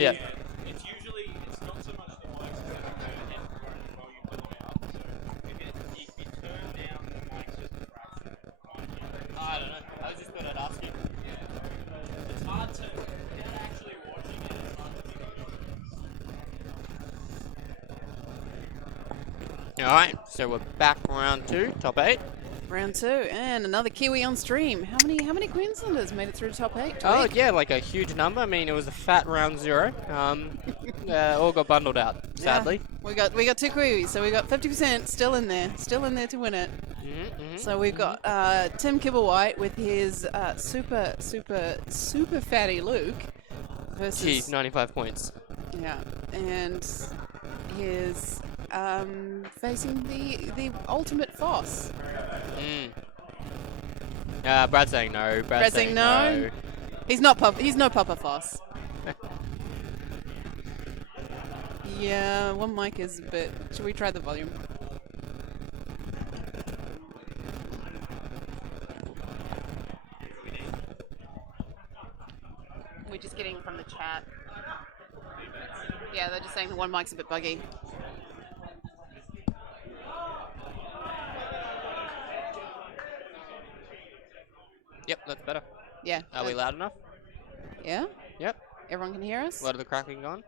Yeah. It's usually, it's not so much the mics as having the headphone and volume level out. So if you turn down the mics just a fraction, I don't know. I was just thought I'd ask you. it's hard to, without actually watching it, it's hard to pick up. Alright, so we're back round 2, top 8. Round 2, and another Kiwi on stream. How many Queenslanders made it through to top 8? Oh yeah, like a huge number. I mean, it was a fat round 0. All got bundled out, sadly. Yeah. We got 2 Kiwis, so we got 50% still in there to win it. So we've got Tim Kibblewhite with his super fatty Luke versus Jeez, 95 points. yeah, and his facing the ultimate Foss. Brad's saying no. Brad's saying no. He's no Papa Foss. Yeah, one mic is a bit. Should we try the volume? We're just getting from the chat. Yeah, they're just saying the one mic's a bit buggy. Yep, that's better. Yeah. Are we loud enough? Yeah? Yep. Everyone can hear us? A lot of the cracking gone?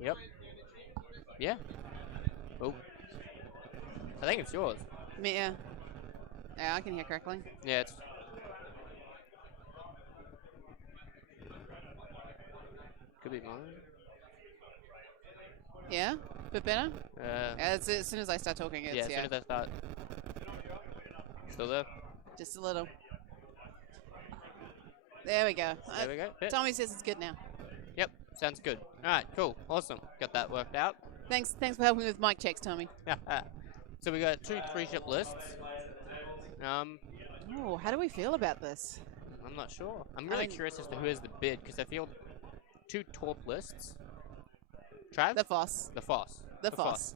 Yep. Yeah. Oh. I think it's yours. Yeah. Yeah, I can hear crackling. Yeah, it's... Could be mine. Yeah? Bit better? Yeah, As soon as I start talking, it's, as soon as I start. Still there? just a little. There we go. There we go. Hit. Tommy says it's good now. Yep, sounds good. Alright, cool. Awesome. Got that worked out. Thanks for helping with mic checks, Tommy. So we got 2 3-ship lists. Oh, how do we feel about this? I'm not sure. I'm really curious as to who is the bid, because I feel 2 Torp lists. Trav? The Foss. The Foss. The Foss.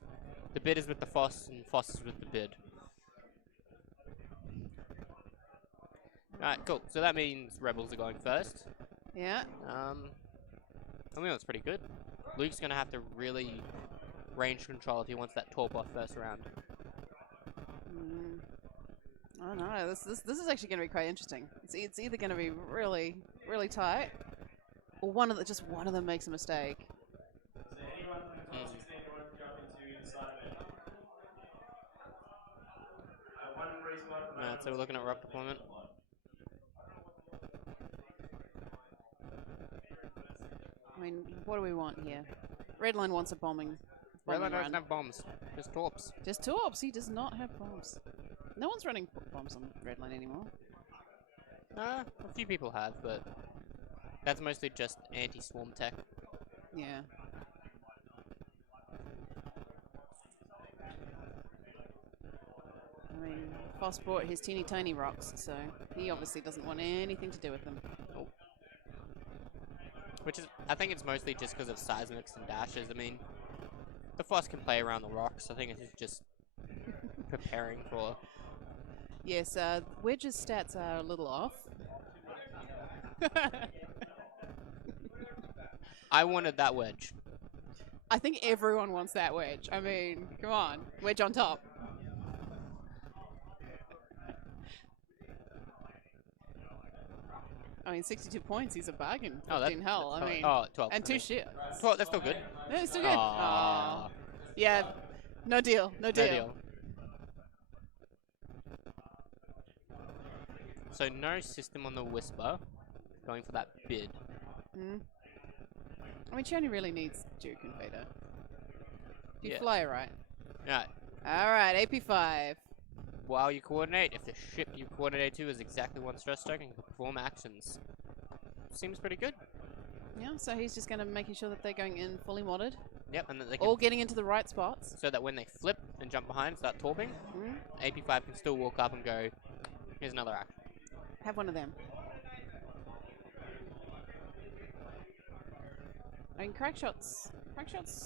The bid is with the Foss, and Foss is with the bid. Alright, cool. So that means Rebels are going first. Yeah. I mean, that's pretty good. Luke's going to have to really range control if he wants that Torp off first round. I don't know. This is actually going to be quite interesting. It's either going to be really tight, or just one of them makes a mistake. Alright, so we're looking at rock deployment. I mean, what do we want here? Redline wants a bombing. Redline doesn't have bombs. Just Torps. Just Torps. He does not have bombs. No one's running bombs on Redline anymore. A few people have, but that's mostly just anti-swarm tech. Yeah. I mean, Foss bought his teeny tiny rocks, so he obviously doesn't want anything to do with them. Oh. Which is, I think it's mostly just because of seismics and dashes. I mean, the Foss can play around the rocks. I think it's just preparing for... Yes, Wedge's stats are a little off. I wanted that wedge. I think everyone wants that wedge. I mean, come on. Wedge on top. I mean, 62 points, he's a bargain. Oh, in hell. I mean, 12. and 2 ships. 12, that's still good. Yeah, it's still good. Aww. Yeah, no deal. No deal. So no system on the Whisper. Going for that bid. I mean, she only really needs Duke and Vader. You Yeah. fly, right? Alright. Alright, AP5. While you coordinate, if the ship you coordinate to is exactly 1 stress stroke and can perform actions. Seems pretty good. Yeah, so he's just going to making sure that they're going in fully modded. Yep, and that they can... All getting into the right spots. So that when they flip and jump behind and start torping, AP5 can still walk up and go, here's another action. Have one of them. I mean, crack shots,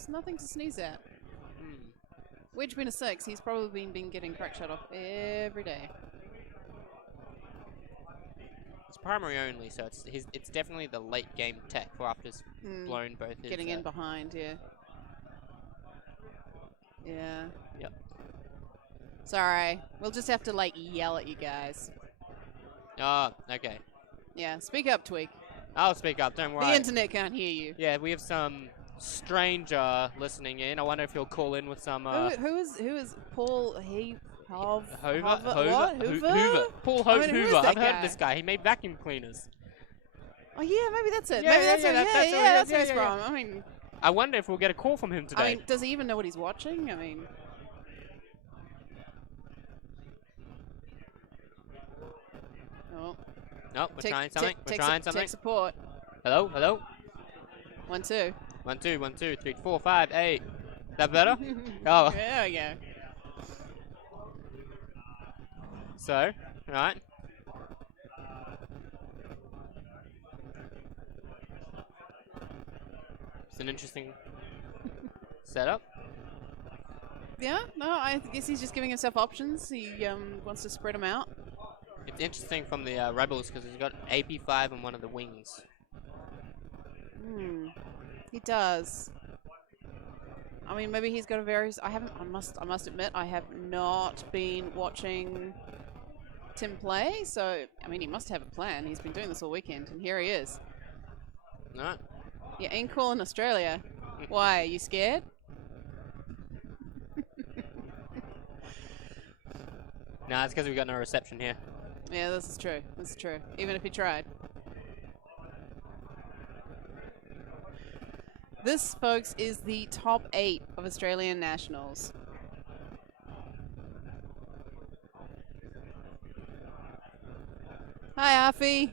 nothing to sneeze at. Wedge being a 6, he's probably been getting crack shot off every day. It's primary only, so it's definitely the late game tech for after he's blown both his... Getting in behind, yeah. Yeah. Yep. Sorry. We'll just have to, like, yell at you guys. Oh, okay. Yeah, speak up, Twig. I'll speak up, don't worry. The internet can't hear you. Yeah, we have some stranger listening in. I wonder if he'll call in with some... Who is Paul Hoover? What? Hoover? Hoover. Paul I mean, who is Hoover. that I've heard guy? of this guy. He made vacuum cleaners. Oh, yeah, maybe that's it. Yeah, maybe yeah, that's yeah, where, that's where that's where he's yeah, yeah. from. I mean... I wonder if we'll get a call from him today. I mean, does he even know what he's watching? I mean... Oh. No, we're trying something. We're trying something. Tech support. Hello? Hello? 1, 2. 1, 2, 1, 2, 3, 4, 5, 8. That better? Oh. There we go. So, right. It's an interesting setup. Yeah, no, I guess he's just giving himself options. He wants to spread them out. It's interesting from the Rebels because he's got AP5 and one of the wings. He does. I mean, maybe he's got a very... I must admit, I have not been watching Tim play, so, I mean, he must have a plan. He's been doing this all weekend, and here he is. No. Yeah, ain't cool in Australia. Why, are you scared? Nah, it's because we've got no reception here. Yeah, this is true. This is true. Even if he tried. This, folks, is the top 8 of Australian nationals. Hi, Arfie.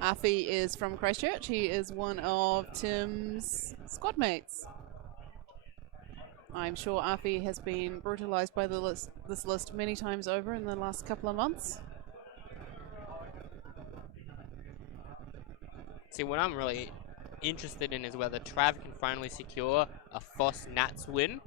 Arfie is from Christchurch. He is one of Tim's squad mates. I'm sure Arfie has been brutalized by this list many times over in the last couple of months. See, what I'm really interested in is whether Trav can finally secure a Foss Nats win.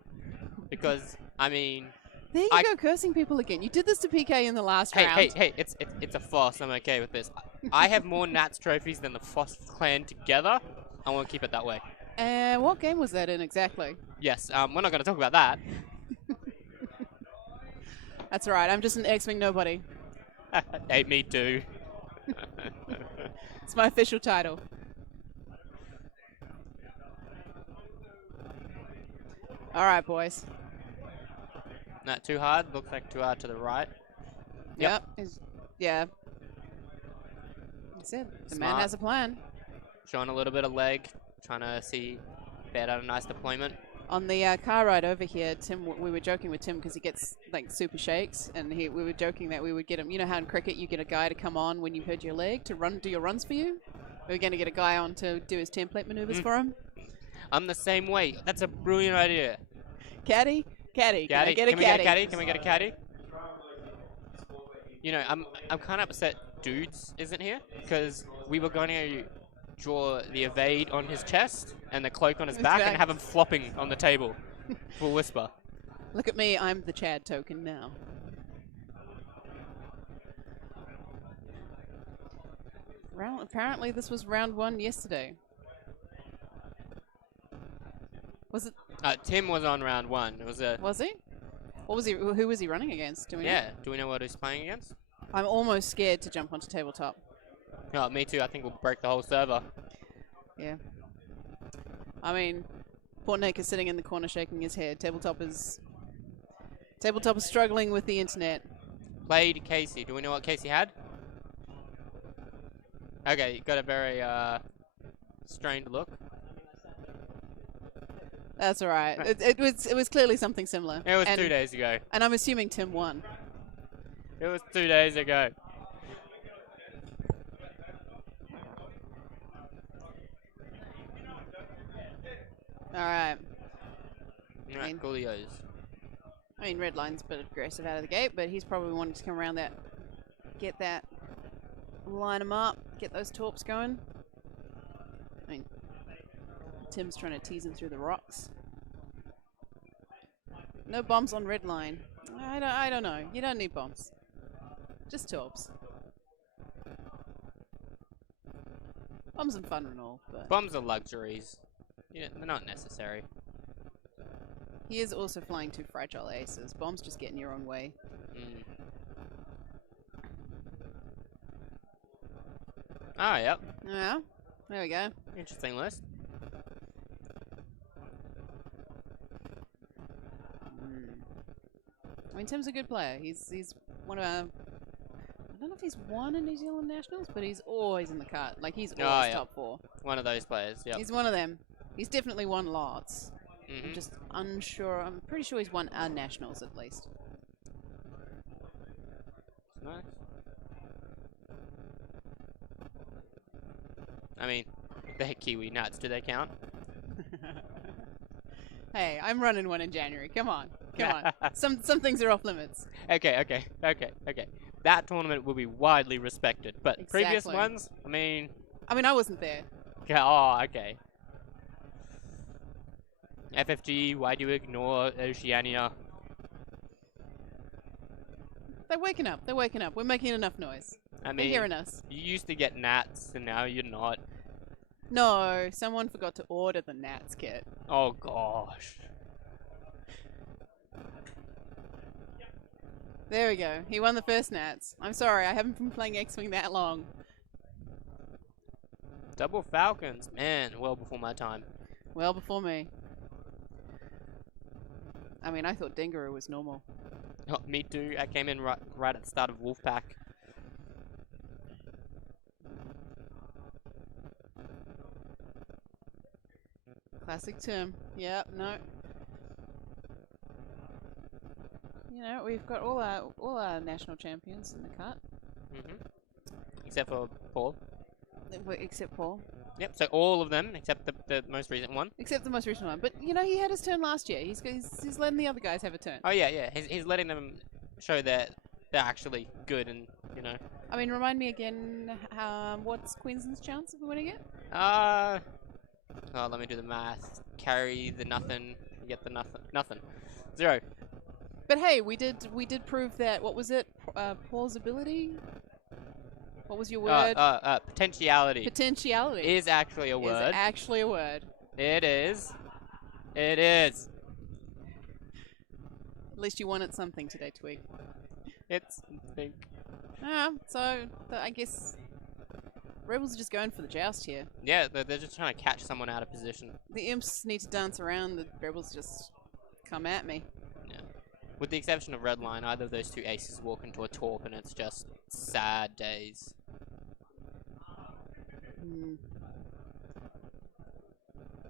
Because, I mean... There you go, cursing people again. You did this to PK in the last round. Hey, it's a Foss. I'm okay with this. I have more Nats trophies than the Foss clan together. I want to keep it that way. And what game was that in exactly? Yes, we're not going to talk about that. That's alright, I'm just an X-Wing nobody. Hey, me too. It's my official title. Alright, boys. Not too hard. Looks like too hard to the right. Yep. Yeah. That's it. The man has a plan. Showing a little bit of leg. Trying to see better, a nice deployment. On the car ride over here, Tim, we were joking with Tim because he gets like super shakes, and we were joking that we would get him. You know how in cricket you get a guy to come on when you hurt your leg to do your runs for you? We were going to get a guy on to do his template maneuvers for him. I'm the same way. That's a brilliant idea. Caddy? Caddy. Can I get a Can we get a caddy? Can we get a caddy? You know, I'm kind of upset Dudes isn't here because we were going to draw the evade on his chest and the cloak on his back and have him flopping on the table for Whisper. Look at me, I'm the Chad token now. Apparently this was round 1 yesterday. Was it? Tim was on round 1. It was a... Was he? What was he? Who was he running against? Do we know? Do we know what he's playing against? I'm almost scared to jump onto tabletop. Oh, me too. I think we'll break the whole server. Yeah. I mean, poor Nick is sitting in the corner shaking his head. Tabletop is struggling with the internet. Played Casey. Do we know what Casey had? Okay, you got a very strained look. That's alright. It was clearly something similar. It was 2 days ago. And I'm assuming Tim won. It was 2 days ago. Alright. Alright, coolios. I mean, Redline's a bit aggressive out of the gate, but he's probably wanting to come around that, get that, line them up, get those torps going. I mean, Tim's trying to tease him through the rocks. No bombs on Redline. I don't know. You don't need bombs. Just Torps. Bombs and fun and all, but Bombs are luxuries. Yeah, they're not necessary. he is also flying 2 fragile aces. Bombs just get in your own way. Mm. Oh, yep. Yeah, there we go. Interesting list. I mean, Tim's a good player. He's one of our. I don't know if he's won a New Zealand Nationals, but he's always in the cut. Like, he's always yeah. top 4. One of those players, yep. He's one of them. He's definitely won lots. Mm-hmm. I'm just unsure. I'm pretty sure he's won our Nationals at least. Nice. I mean, the Kiwi nuts, do they count? Hey, I'm running one in January. Come on. Come on. Some things are off limits. Okay. That tournament will be widely respected, but previous Exactly. ones, I mean, I wasn't there. oh, okay. FFG, why do you ignore Oceania? They're waking up. They're waking up. We're making enough noise. I They're mean, hearing us. you used to get Nats, and now you're not. No, someone forgot to order the Nats kit. Oh, gosh. There we go. He won the first Nats. I'm sorry, I haven't been playing X-Wing that long. Double Falcons, man, well before my time. Well before me. I mean, I thought Dingaroo was normal. Oh, me too. I came in right at the start of Wolfpack. Classic Tim. Yep, no. You know, we've got all our national champions in the cut. Mm-hmm. Except for Paul. Except Paul. Yep, so all of them, except the most recent one. Except the most recent one. But, you know, he had his turn last year. He's letting the other guys have a turn. Oh, yeah. He's letting them show that they're actually good and, you know. I mean, remind me again, what's Queensland's chance of winning it? Oh, let me do the math. Carry the nothing, get the nothing. 0. But hey, we did prove that, what was it? Plausibility? What was your word? Potentiality. Potentiality. Is actually a word. Is actually a word. It is. It is. At least you won at something today, Twig. It's think. So I guess Rebels are just going for the joust here. Yeah, they're just trying to catch someone out of position. The Imps need to dance around, the Rebels just come at me. Yeah. With the exception of Redline, either of those two aces walk into a torp and it's just sad days.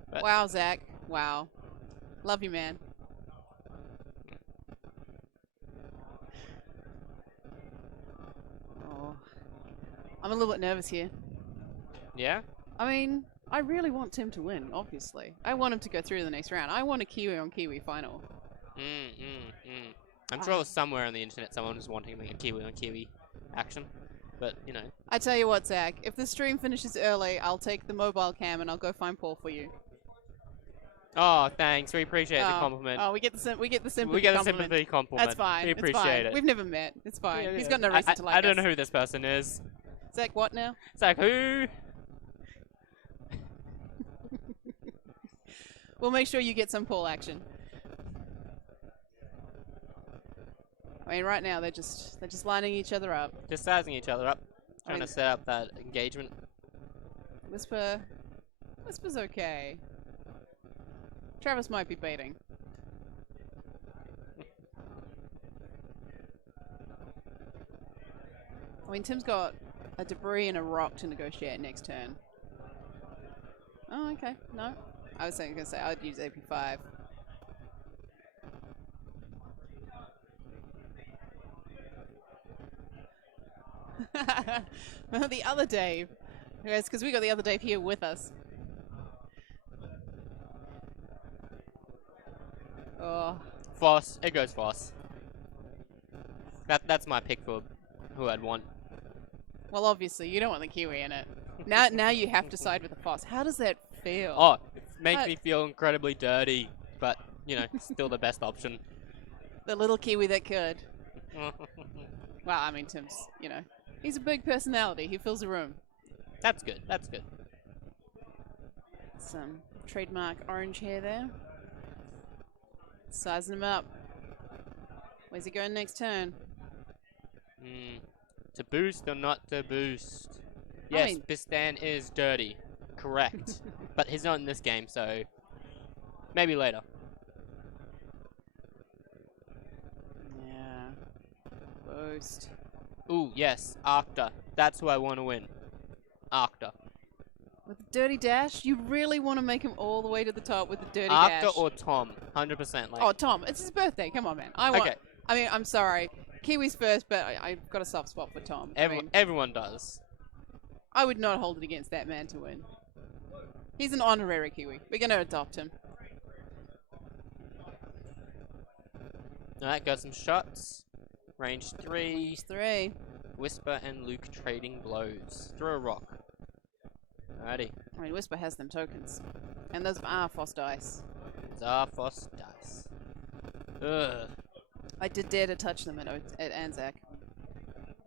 But Wow, Zach. Wow. Love you, man. Oh. I'm a little bit nervous here. yeah? I mean, I really want Tim to win, obviously. I want him to go through to the next round. I want a Kiwi on Kiwi final. I'm sure somewhere on the internet someone was wanting a Kiwi on Kiwi action. But, you know. I tell you what, Zach, if the stream finishes early, I'll take the mobile cam and I'll go find Paul for you. Oh, thanks. We appreciate the compliment. Oh, we get the sympathy. We get the compliment. sympathy compliment. That's fine. We appreciate it. We've never met. It's fine. Yeah, He's yeah. got no reason to like us. I don't know who this person is. Zach, what now? It's like, who? We'll make sure you get some Paul action. I mean, right now they're just lining each other up. Just sizing each other up. Trying to set up that engagement. Whisper's okay. Travis might be baiting. I mean, Tim's got a debris and a rock to negotiate next turn. Oh, okay. No. I was going to say I'd use AP5. Well, the other Dave. Yes, because we got the other Dave here with us. Oh. Foss. It goes Foss. That's my pick for who I'd want. Well, obviously, you don't want the Kiwi in it. Now you have to side with the Foss. How does that feel? Oh, it makes me feel incredibly dirty, but, you know, still the best option. The little Kiwi that could. Well, I mean, Tim's, you know, he's a big personality. He fills a room. That's good. That's good. Some trademark orange hair there. Sizing him up. Where's he going next turn? To boost or not to boost? I Yes, mean- Bistan is dirty. Correct. But he's not in this game, so maybe later. Yeah. Boost. Ooh, yes, Arcta. That's who I want to win. Arcta. With the dirty dash? You really want to make him all the way to the top with the dirty Arcta dash? or Tom, 100%. Like, Oh, Tom. It's his birthday. Come on, man. I want. Okay. I mean, I'm sorry. Kiwi's first, but I've got a soft spot for Tom. I mean, everyone does. I would not hold it against that man to win. He's an honorary Kiwi. We're going to adopt him. Alright, got some shots. Range 3. Range 3. Whisper and Luke trading blows. Throw a rock. Alrighty. I mean, Whisper has them tokens. And those are Foss dice. Foss dice. Ugh. I did dare to touch them at Anzac.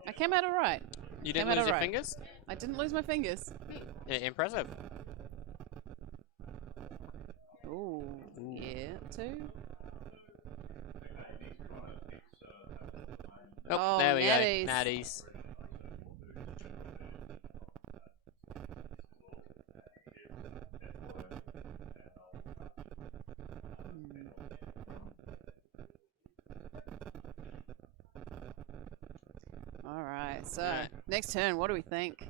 I came out alright. You didn't Came out lose your alright. fingers? I didn't lose my fingers. Impressive. Ooh. Yeah, 2. Oh, Oh, there we natties. go. Natties. Alright, so Alright. next turn, what do we think?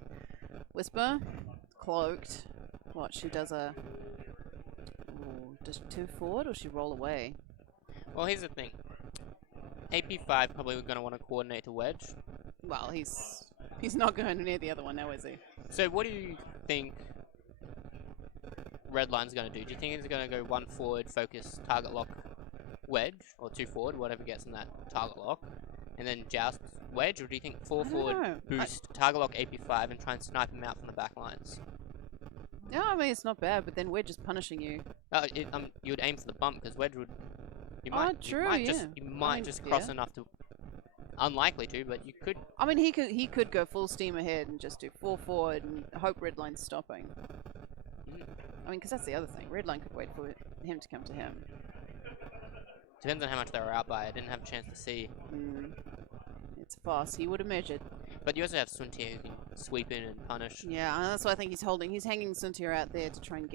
Whisper, cloaked. What, she does a... Ooh, does she 2 forward or she roll away? Well, here's the thing. AP5 probably going to want to coordinate to wedge. Well, he's not going near the other one now, is he? So what do you think Redline's going to do? Do you think he's going to go 1 forward, focus, target lock, wedge, or 2 forward, whatever gets in that target lock, and then joust wedge, or do you think 4 I don't forward, know. boost, target lock AP5, and try and snipe him out from the back lines? Yeah, I mean, it's not bad, but then Wedge is punishing you. You would aim for the bump, because wedge would... You Oh, might, true, you might yeah. just, you might mean, just cross yeah. enough to... Unlikely to, but you could... I mean, he could go full steam ahead and just do 4 forward and hope Redline's stopping. I mean, because that's the other thing. Redline could wait for him to come to him. Depends on how much they were out by. I didn't have a chance to see. It's Foss. He would have measured. But you also have Suntia who can sweep in and punish. Yeah, and that's why I think he's holding. He's hanging Suntia out there to try and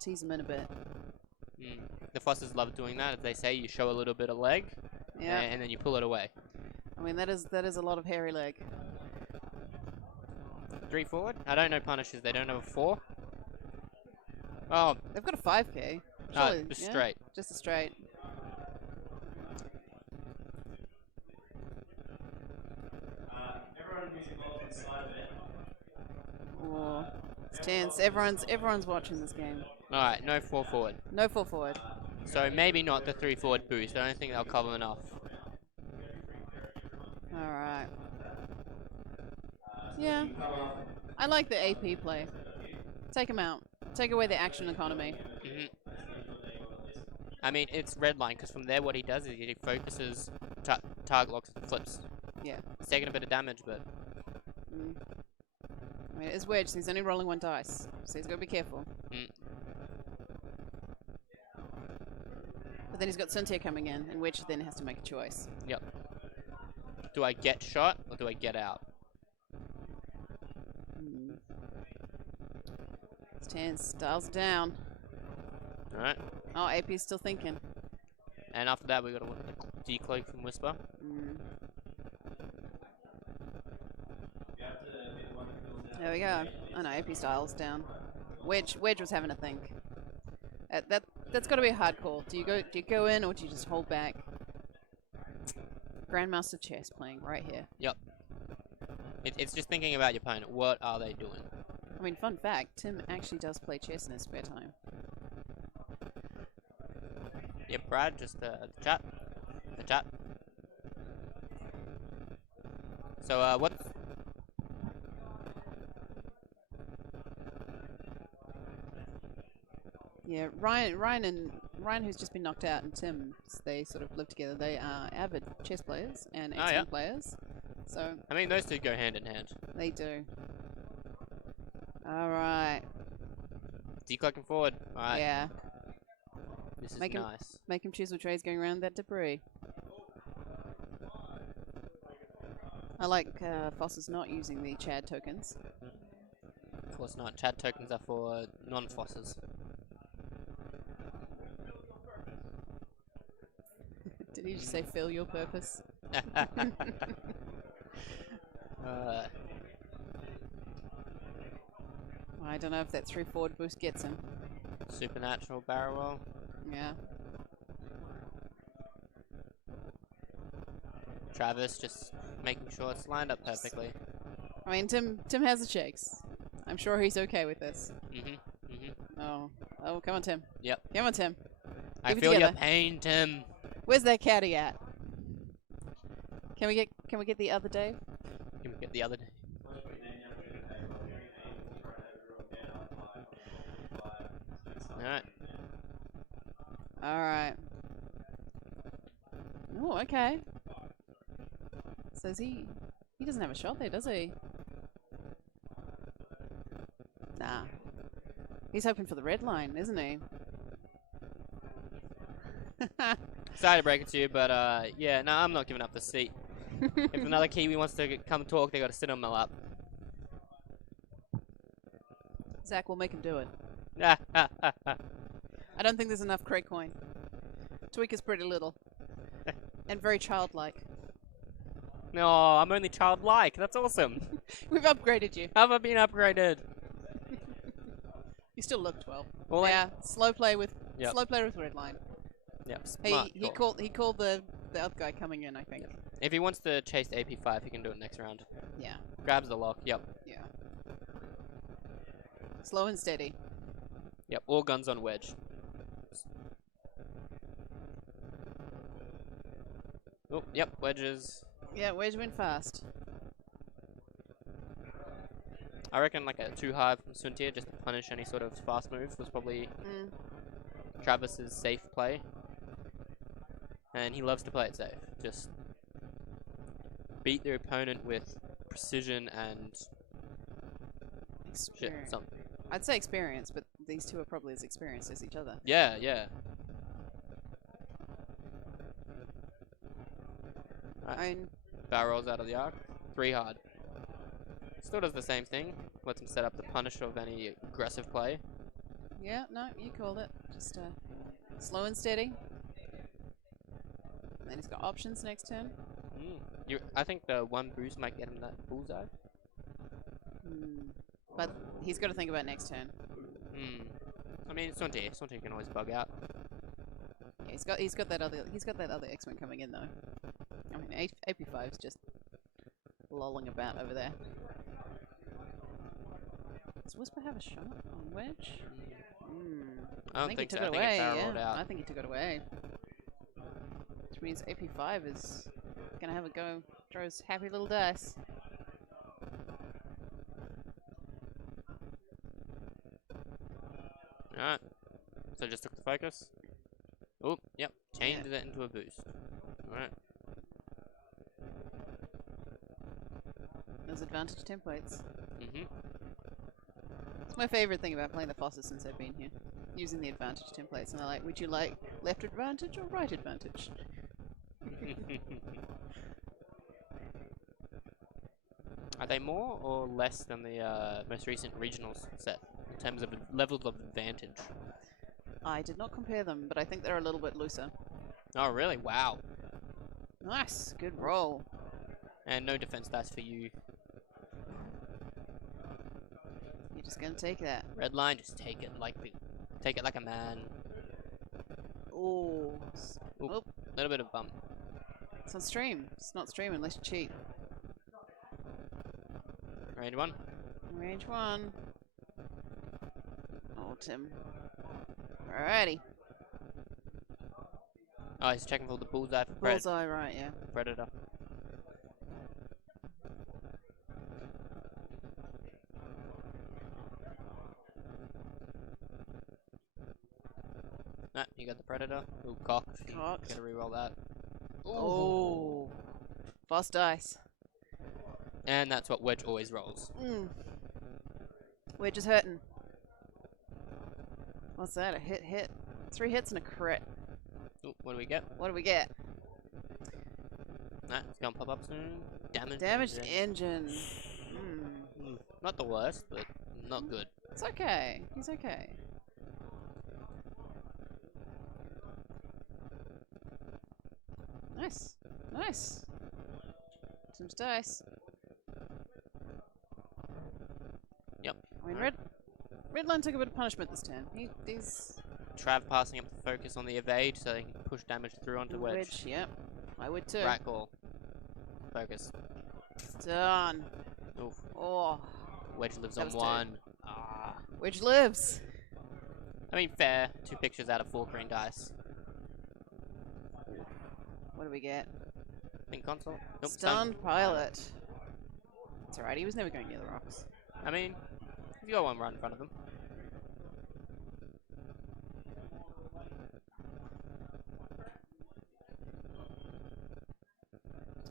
tease him in a bit. The Fosses love doing that. As they say, you show a little bit of leg, Yeah. and then you pull it away. I mean, that is a lot of hairy leg. 3 forward? I don't know punishes. They don't have a 4. Oh, They've got a 5k. Surely, just yeah? straight. Just a straight. Everyone who's involved inside of it. Oh, it's tense. Everyone's watching this game. Alright, no 4 forward. No 4 forward. So maybe not the 3 forward boost. I don't think they'll cover enough. All right. Yeah, I like the AP play. Take him out. Take away the action economy. I mean, it's Redline, because from there what he does is he focuses, target locks, and flips. Yeah. It's taking a bit of damage, but... I mean, it's Wedge, so he's only rolling 1 dice, so he's got to be careful. But then he's got Suntia coming in, and Wedge then has to make a choice. Yep. Do I get shot, or do I get out? It's tense. Dials down. Alright. Oh, AP's still thinking. And after that, we got to look at the decloak from Whisper. There we go. Oh no, AP styles down. Wedge was having a think. That's got to be a hard call. Do you go in or do you just hold back? Grandmaster chess playing right here. Yep. It's just thinking about your opponent. What are they doing? I mean, fun fact: Tim actually does play chess in his spare time. Yep, Brad, just the chat. The chat. So, what? Yeah, Ryan, who's just been knocked out, and Tim, they sort of live together. They are avid chess players and excellent players. So I mean, those two go hand in hand. they do. All right. Decloaking forward. Alright. Yeah. This is Make him- nice. Make him choose which way he's going around that debris. I like Foss is not using the Chad tokens. Of course not. Chat tokens are for non-fosses. Did he just say fill your purpose? I don't know if that 3 forward boost gets him. Supernatural barrel roll. Yeah. Travis just making sure it's lined up perfectly. I mean, Tim has the shakes. I'm sure he's okay with this. Oh, come on, Tim. Yep. Come on, Tim. I Keep it feel your together. pain, Tim. Where's that caddy at? Can we get the other Dave? Can we get the other day? Alright. All right. Oh, okay. Says he doesn't have a shot there, does he? Nah. He's hoping for the red line, isn't he? Sorry to break it to you, but yeah, no, I'm not giving up the seat. If another Kiwi wants to come talk, they got to sit on my lap. Zach will make him do it. No, I don't think there's enough Craig coin. Tweak is pretty little. And very childlike. I'm only childlike. That's awesome. We've upgraded you. How have I been upgraded? You still look 12. Well, Yeah, slow play with Yep. red line. Yep. He Smart. he called the other guy coming in, I think. If he wants to chase the AP5, he can do it next round. Yeah. Grabs the lock. Yep. Yeah. Slow and steady. Yep. All guns on wedge. Oh, yep. Wedges. Yeah, wedge went fast. I reckon like a 2-high from Suntier just to punish any sort of fast move was probably Travis's safe play. And he loves to play it safe. Just beat their opponent with precision and shit. Experience. Something. I'd say experience, but these two are probably as experienced as each other. Yeah, yeah. And Barrels out of the arc. 3 hard. Still does the same thing. Lets him set up the punish of any aggressive play. yeah, no, you called it. Just slow and steady. And then he's got options next turn. I think the 1 boost might get him that bullseye. But he's got to think about next turn. I mean, Suntier can always bug out. Yeah, he's got that other X-Men coming in though. I mean, AP5's just lolling about over there. Does Whisper have a shot on wedge? I don't think he so. took I it think away. it barreled Yeah, out. I think he took it away. Which means AP5 is gonna have a go. Throws happy little dice. Alright. So just took the focus. Oh, yep. Changed it into a boost. Alright. Those advantage templates. It's my favorite thing about playing the Fosses since I've been here. Using the advantage templates, and they're like, would you like left advantage or right advantage? Are they more or less than the most recent regionals set in terms of levels of advantage? I did not compare them, but I think they're a little bit looser. Oh, really? Wow. Nice, good roll. And no defense dice for you. You're just gonna take that. Red line, just take it like a man. Oh, Oop. Little bit of bump. it's on stream. It's not stream unless you cheat. Range 1. Range 1. Oh, Tim. Alrighty. Oh, he's checking for the bullseye for Bullseye, right, yeah. Predator. Ah, you got the Predator. Ooh, cocked. Cocked. Gotta reroll that. Oh. Foss dice. And that's what Wedge always rolls. We're just hurting. What's that? A hit. 3 hits and a crit. Ooh, what do we get? What do we get? Nah, it's gonna pop up soon. Damaged engine. Not the worst, but not good. It's okay. He's okay. Nice. Nice. Tim's dice. Yep. I mean, Redline took a bit of punishment this turn. He's... Trav passing up the focus on the evade so they can push damage through onto Wedge. Yep. I would too. Right call. Focus. Done. Oof. Oh. Wedge lives That on was 1. Wedge lives. I mean, fair. 2 pictures out of 4 green dice. What do we get? Think console? Nope, Stunned pilot. It's alright, he was never going near the rocks. I mean, if you got one right in front of them.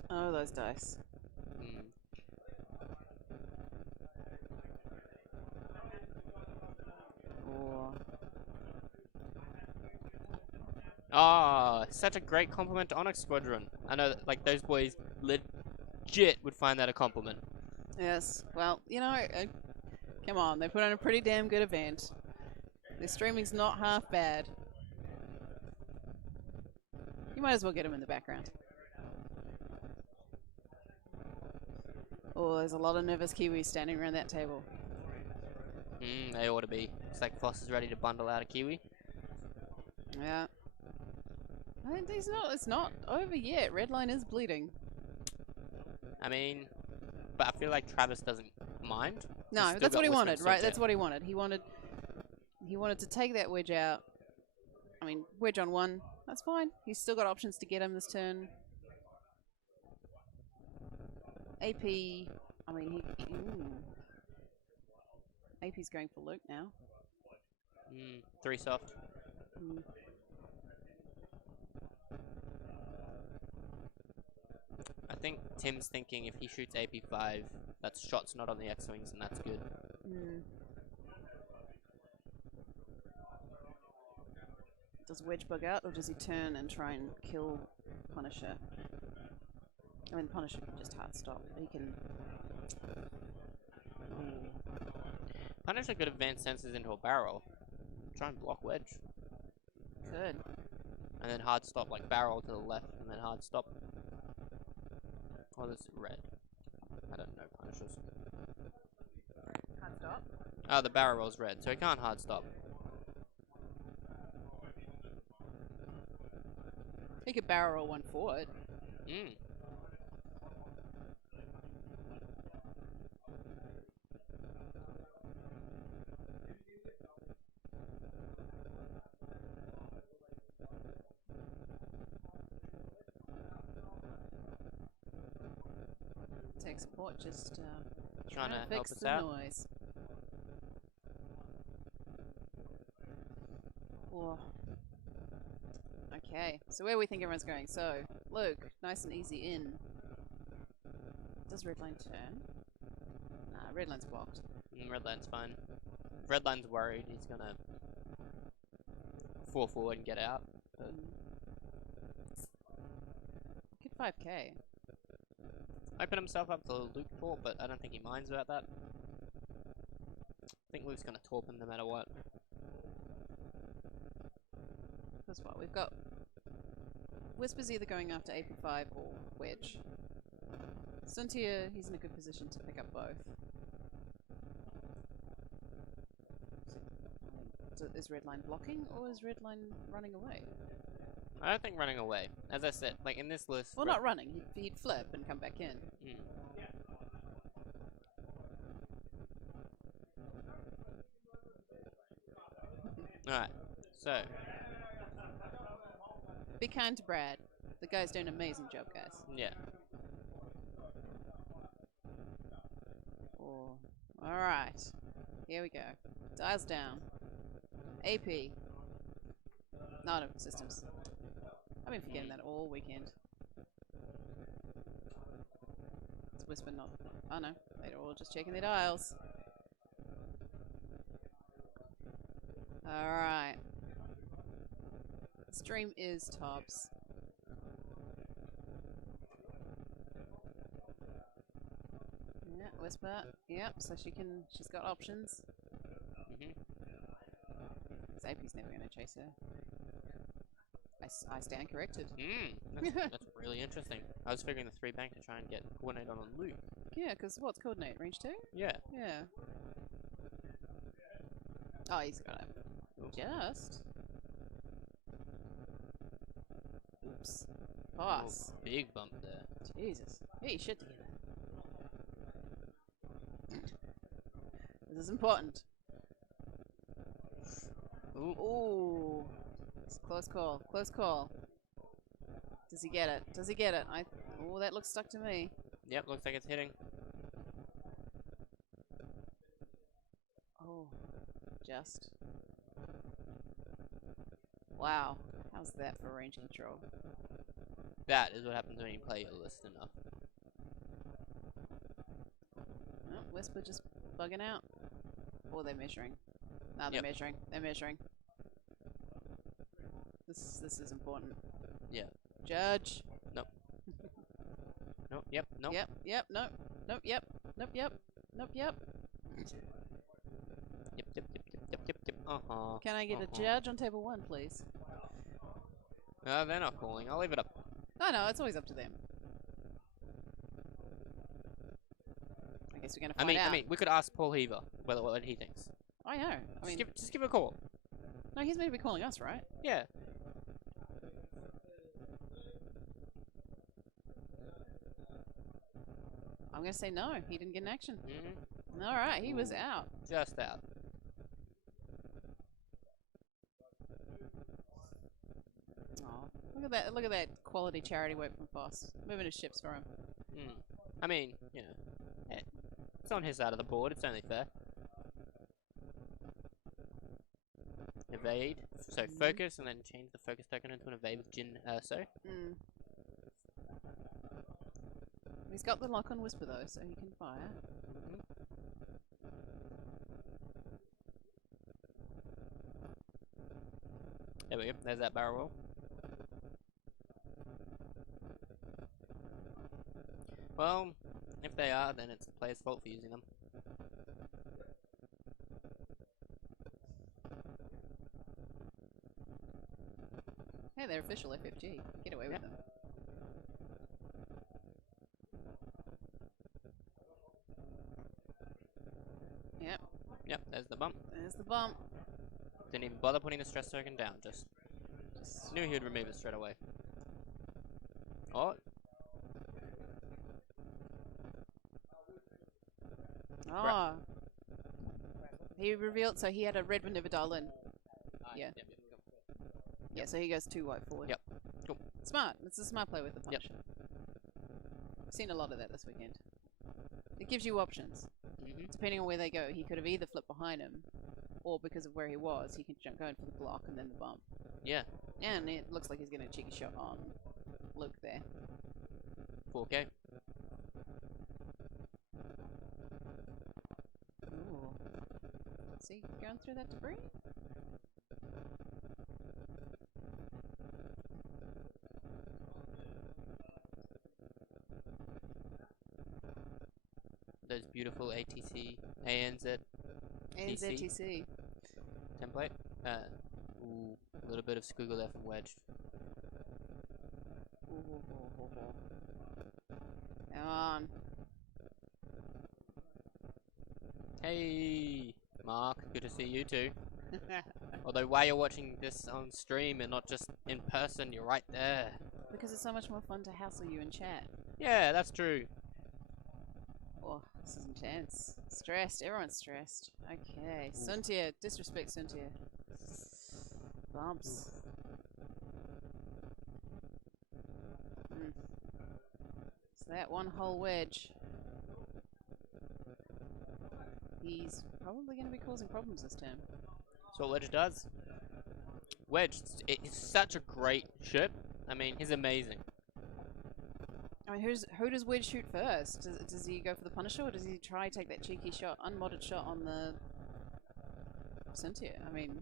Oh, those dice. Oh, such a great compliment to Onyx Squadron. I know that, like, those boys legit would find that a compliment. Yes. Well, you know, come on. They put on a pretty damn good event. Their streaming's not half bad. You might as well get them in the background. Oh, there's a lot of nervous Kiwis standing around that table. They ought to be. It's like Foss is ready to bundle out a Kiwi. Yeah. It's not over yet. Redline is bleeding. I mean, but I feel like Travis doesn't mind. No, that's what he wanted, right? That's what he wanted. He wanted to take that Wedge out. I mean, Wedge on 1. That's fine. He's still got options to get him this turn. AP. I mean, AP's going for Luke now. 3 soft. I think Tim's thinking if he shoots AP5, that's shots not on the X-Wings, and that's good. Does Wedge bug out, or does he turn and try and kill Punisher? I mean, Punisher can just hard stop. He can... Punisher could advance sensors into a barrel. Try and block Wedge. Could. And then hard stop, like barrel to the left, and then hard stop. Oh, this is red. I don't know Punishers. Hard stop? Oh, the barrel roll's red, so he can't hard stop. He could barrel roll 1 forward. Tech support just Trying to help fix us the out. noise. Oh. Okay, so where we think everyone's going. So, Luke, nice and easy in. Does Redline turn? Nah, Redline's blocked. Redline's fine. If Redline's worried, he's gonna fall forward and get out. But Good 5k. open himself up to Luke Torp, but I don't think he minds about that. I think Luke's gonna torp him no matter what. That's what we've got. Whisper's either going after AP5 or Wedge. Stuntier, he's in a good position to pick up both. So is Redline blocking or is Redline running away? I don't think running away. As I said, like in this list... Well, not running. He'd flip and come back in. Alright, so... Be kind to Brad. The guy's doing an amazing job, guys. Yeah. Oh. Alright. Here we go. Dials down. AP. No, systems. I've been forgetting that all weekend. It's Whisper not. Oh no, they're all just checking their dials. Alright. Stream is tops. Yeah, Whisper. Yep, so she's got options. Zapy's never gonna chase her. I stand corrected. That's really interesting. I was figuring the 3 bank to try and get coordinate on Luke. Yeah, because what's coordinate? Range 2? Yeah. Yeah. Oh, he's got it. Just. Oops. Foss. Oh, big bump there. Jesus. Hey, shit together. This is important. Ooh. Ooh. It's a close call. Close call. Does he get it? Does he get it? Oh, that looks stuck to me. Yep, looks like it's hitting. Oh. Just. Wow. How's that for range control? That is what happens when you play your list enough. Oh, Whisper just bugging out. Oh, they're measuring. No, they're measuring. They're measuring. This is important. Yeah. Judge. Nope. Nope. Yep. Nope. Yep. Nope. Nope. Yep. Nope. Yep. Nope. Yep. Uh-huh. Can I get a judge on table 1, please? No, they're not calling. I'll leave it up. Oh no, it's always up to them. I guess we're gonna find out. I mean, we could ask Paul Heaver what he thinks. I know. I mean, just give a call. No, he's meant to be calling us, right? Yeah. I'm gonna say no. He didn't get an action. All right, he was out. Just out. Oh, look at that! Look at that quality charity work from Foss. Moving his ships for him. I mean, you know, it's on his side of the board. It's only fair. Evade. So focus, and then change the focus token into an evade with Jin Urso. He's got the lock on Whisper though, so he can fire. There we go. There's that barrel roll. Well, if they are, then it's the player's fault for using them. Hey, they're official FFG. Get away with them. Yep, there's the bump. There's the bump. Didn't even bother putting the stress token down, just knew he would remove it straight away. Oh. Oh. He revealed, so he had a red maneuver dial in. Yeah. Yeah, so he goes 2 white forward. Yep. Cool. Smart. It's a smart play with the punch. Seen a lot of that this weekend. It gives you options. Depending on where they go, he could have either flipped behind him, or because of where he was, he can go in for the block and then the bump. Yeah. And it looks like he's getting a cheeky shot on Luke there. 4K. Ooh. See, going through that debris? Those beautiful ATC, ANZ, ANZTC template. Ooh, a little bit of squiggle there from Wedge. Come on. Hey, Mark, good to see you too. Although while you're watching this on stream and not just in person, you're right there. Because it's so much more fun to hassle you in chat. Yeah, that's true. Oh, this is intense. Stressed. Everyone's stressed. Okay. Suntia. Disrespect Suntia. Bumps. So that one whole wedge. He's probably going to be causing problems this turn. That's what Wedge does. Wedge is such a great ship. I mean, he's amazing. I mean, who does Wedge shoot first? Does he go for the Punisher, or does he try take that cheeky shot, unmodded shot on the Cynthia? I mean,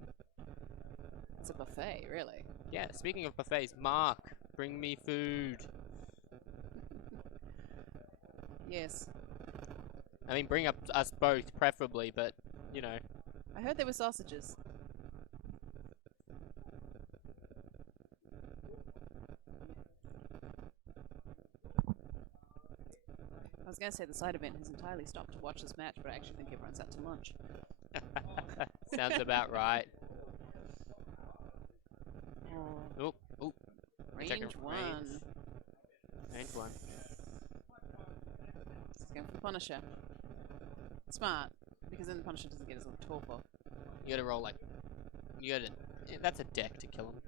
it's a buffet, really. Yeah, speaking of buffets, Mark, bring me food. Yes. I mean, bring up us both, preferably, but, you know. I heard there were sausages. I was going to say the side event has entirely stopped to watch this match, but I actually think everyone's out to lunch. Sounds about right. Oh. Oop, oop. Range one. Range one. He's going for the Punisher. Smart, because then the Punisher doesn't get his little torp off. You gotta roll like... You gotta... That's a deck to kill him.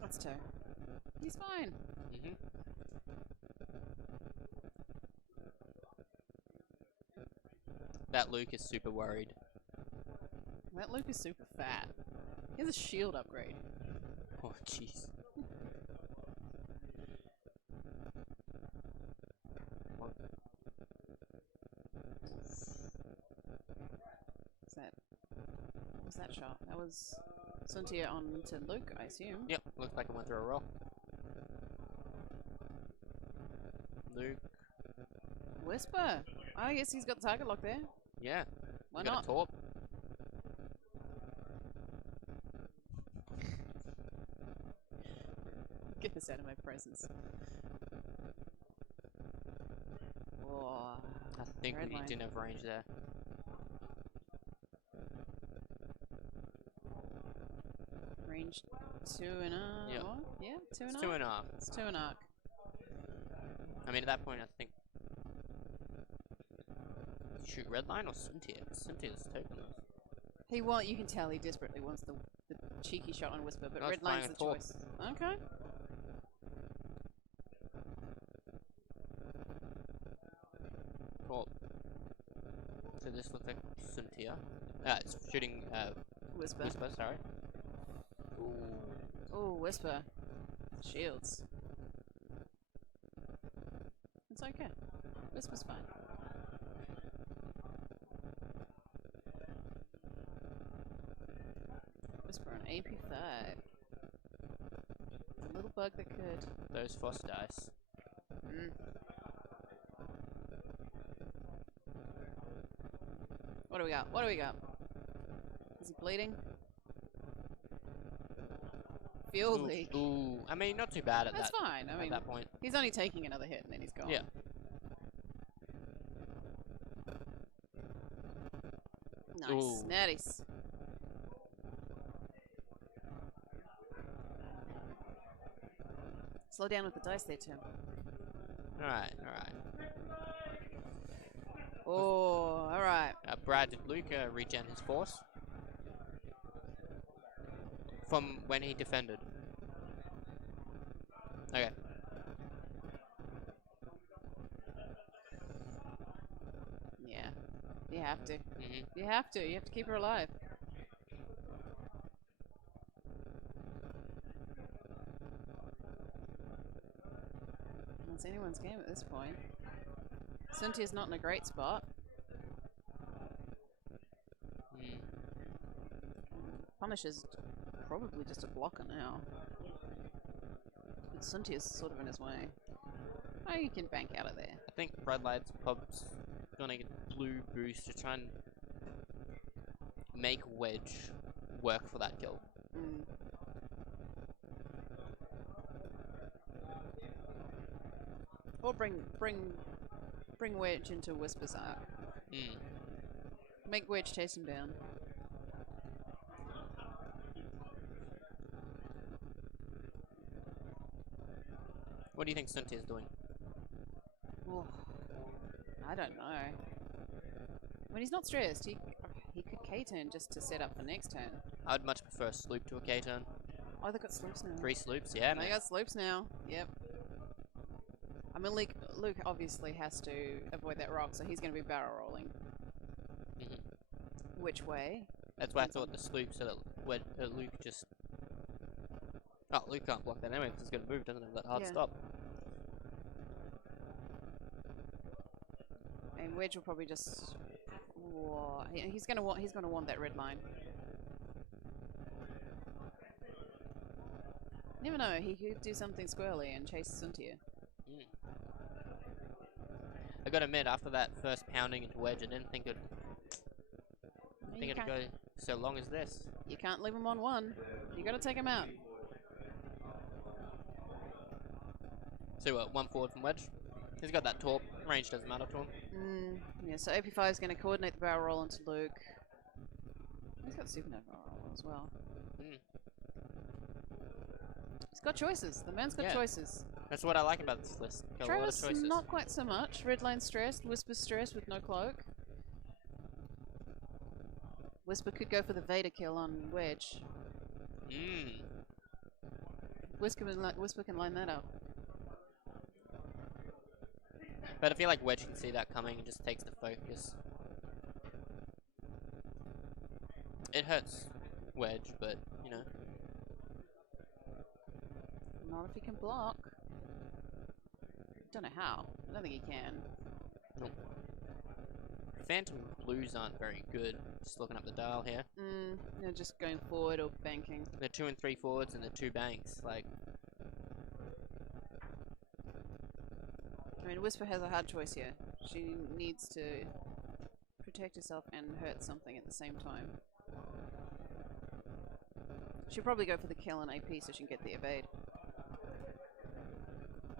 That's two. He's fine. Mm-hmm. That Luke is super worried. That Luke is super fat. He has a shield upgrade. Oh, jeez. What was that shot? That was Cynthia on to Luke, I assume. Yep, looks like it went through a roll. Luke. Whisper! Oh, yes, he's got the target lock there. Yeah. Why You got not? a torp. Get this out of my presence. Oh, I think red we line. didn't have range there. Range 2.5. Yeah. What? Yeah, 2.5. It's 2.5. It's 2.5. I mean, at that point, I think... Shoot red line or Cynthia? Cynthia's taking this. You can tell he desperately wants the cheeky shot on Whisper, but I was red line's flying the a torp. choice. Okay. Cool. So this looks like Cynthia. It's shooting Whisper. Whisper, sorry. Oh, Whisper. Shields. It's okay. Whisper's fine. Whisper on AP5. A little bug that could. Those Foss dice. Mm. What do we got? What do we got? Is he bleeding? Fuel leak. Ooh, I mean, not too bad at That's that. fine. I mean, at that point. he's only taking another hit and then he's gone. Yeah. Nice. Ooh. Natties. Slow down with the dice there, Tim. Alright, alright. Oh, alright. Brad, did Luke regen his force? From when he defended. Okay. Yeah. You have to. Mm-hmm. You have to. You have to keep her alive. It's anyone's game at this point. Cynthia's not in a great spot. Mm. Punisher's probably just a blocker now. But Cynthia's sort of in his way. Oh, you can bank out of there. I think Red Light's Pub's gonna get blue boost to try and make Wedge work for that kill. Mm. Or bring Wedge into Whisper's arc. Mm. Make Wedge chase him down. What do you think Cynthia's doing? Oh, I don't know. When he's not stressed, he could K-turn just to set up for next turn. I'd much prefer a sloop to a K-turn. Oh, they've got sloops now. 3 sloops, yeah, They man. got sloops now. Yep. I mean, Luke obviously has to avoid that rock, so he's going to be barrel rolling. Mm-hmm. Which way? That's why I thought the sloop, so that Luke just... Oh, Luke can't block that anyway, because he's going to move, doesn't have that hard Yeah. stop. And Wedge will probably just. Whoa, he's gonna want that red line. Never know. He could do something squirrely and chase Cynthia. I gotta admit, after that first pounding into Wedge, I didn't think it'd go so long as this. You can't leave him on one. You gotta take him out. So what? 1 forward from Wedge. He's got that torp. Range doesn't matter to him. Yeah, so AP5 is going to coordinate the barrel roll into Luke. He's got supernova roll as well. He's got choices. The man's got choices. That's what I like about this list. Got a lot of choices. Not quite so much. Red line stressed. Whisper stressed with no cloak. Whisper could go for the Vader kill on Wedge. Whisper can line that up. But I feel like Wedge can see that coming and just takes the focus. It hurts Wedge, but, you know. Not if he can block. Don't know how. I don't think he can. Nope. Phantom Blues aren't very good. Just looking up the dial here. They're just going forward or banking. They're 2 and 3 forwards and they're 2 banks. Like, I mean, Whisper has a hard choice here. She needs to protect herself and hurt something at the same time. She'll probably go for the kill on AP so she can get the evade.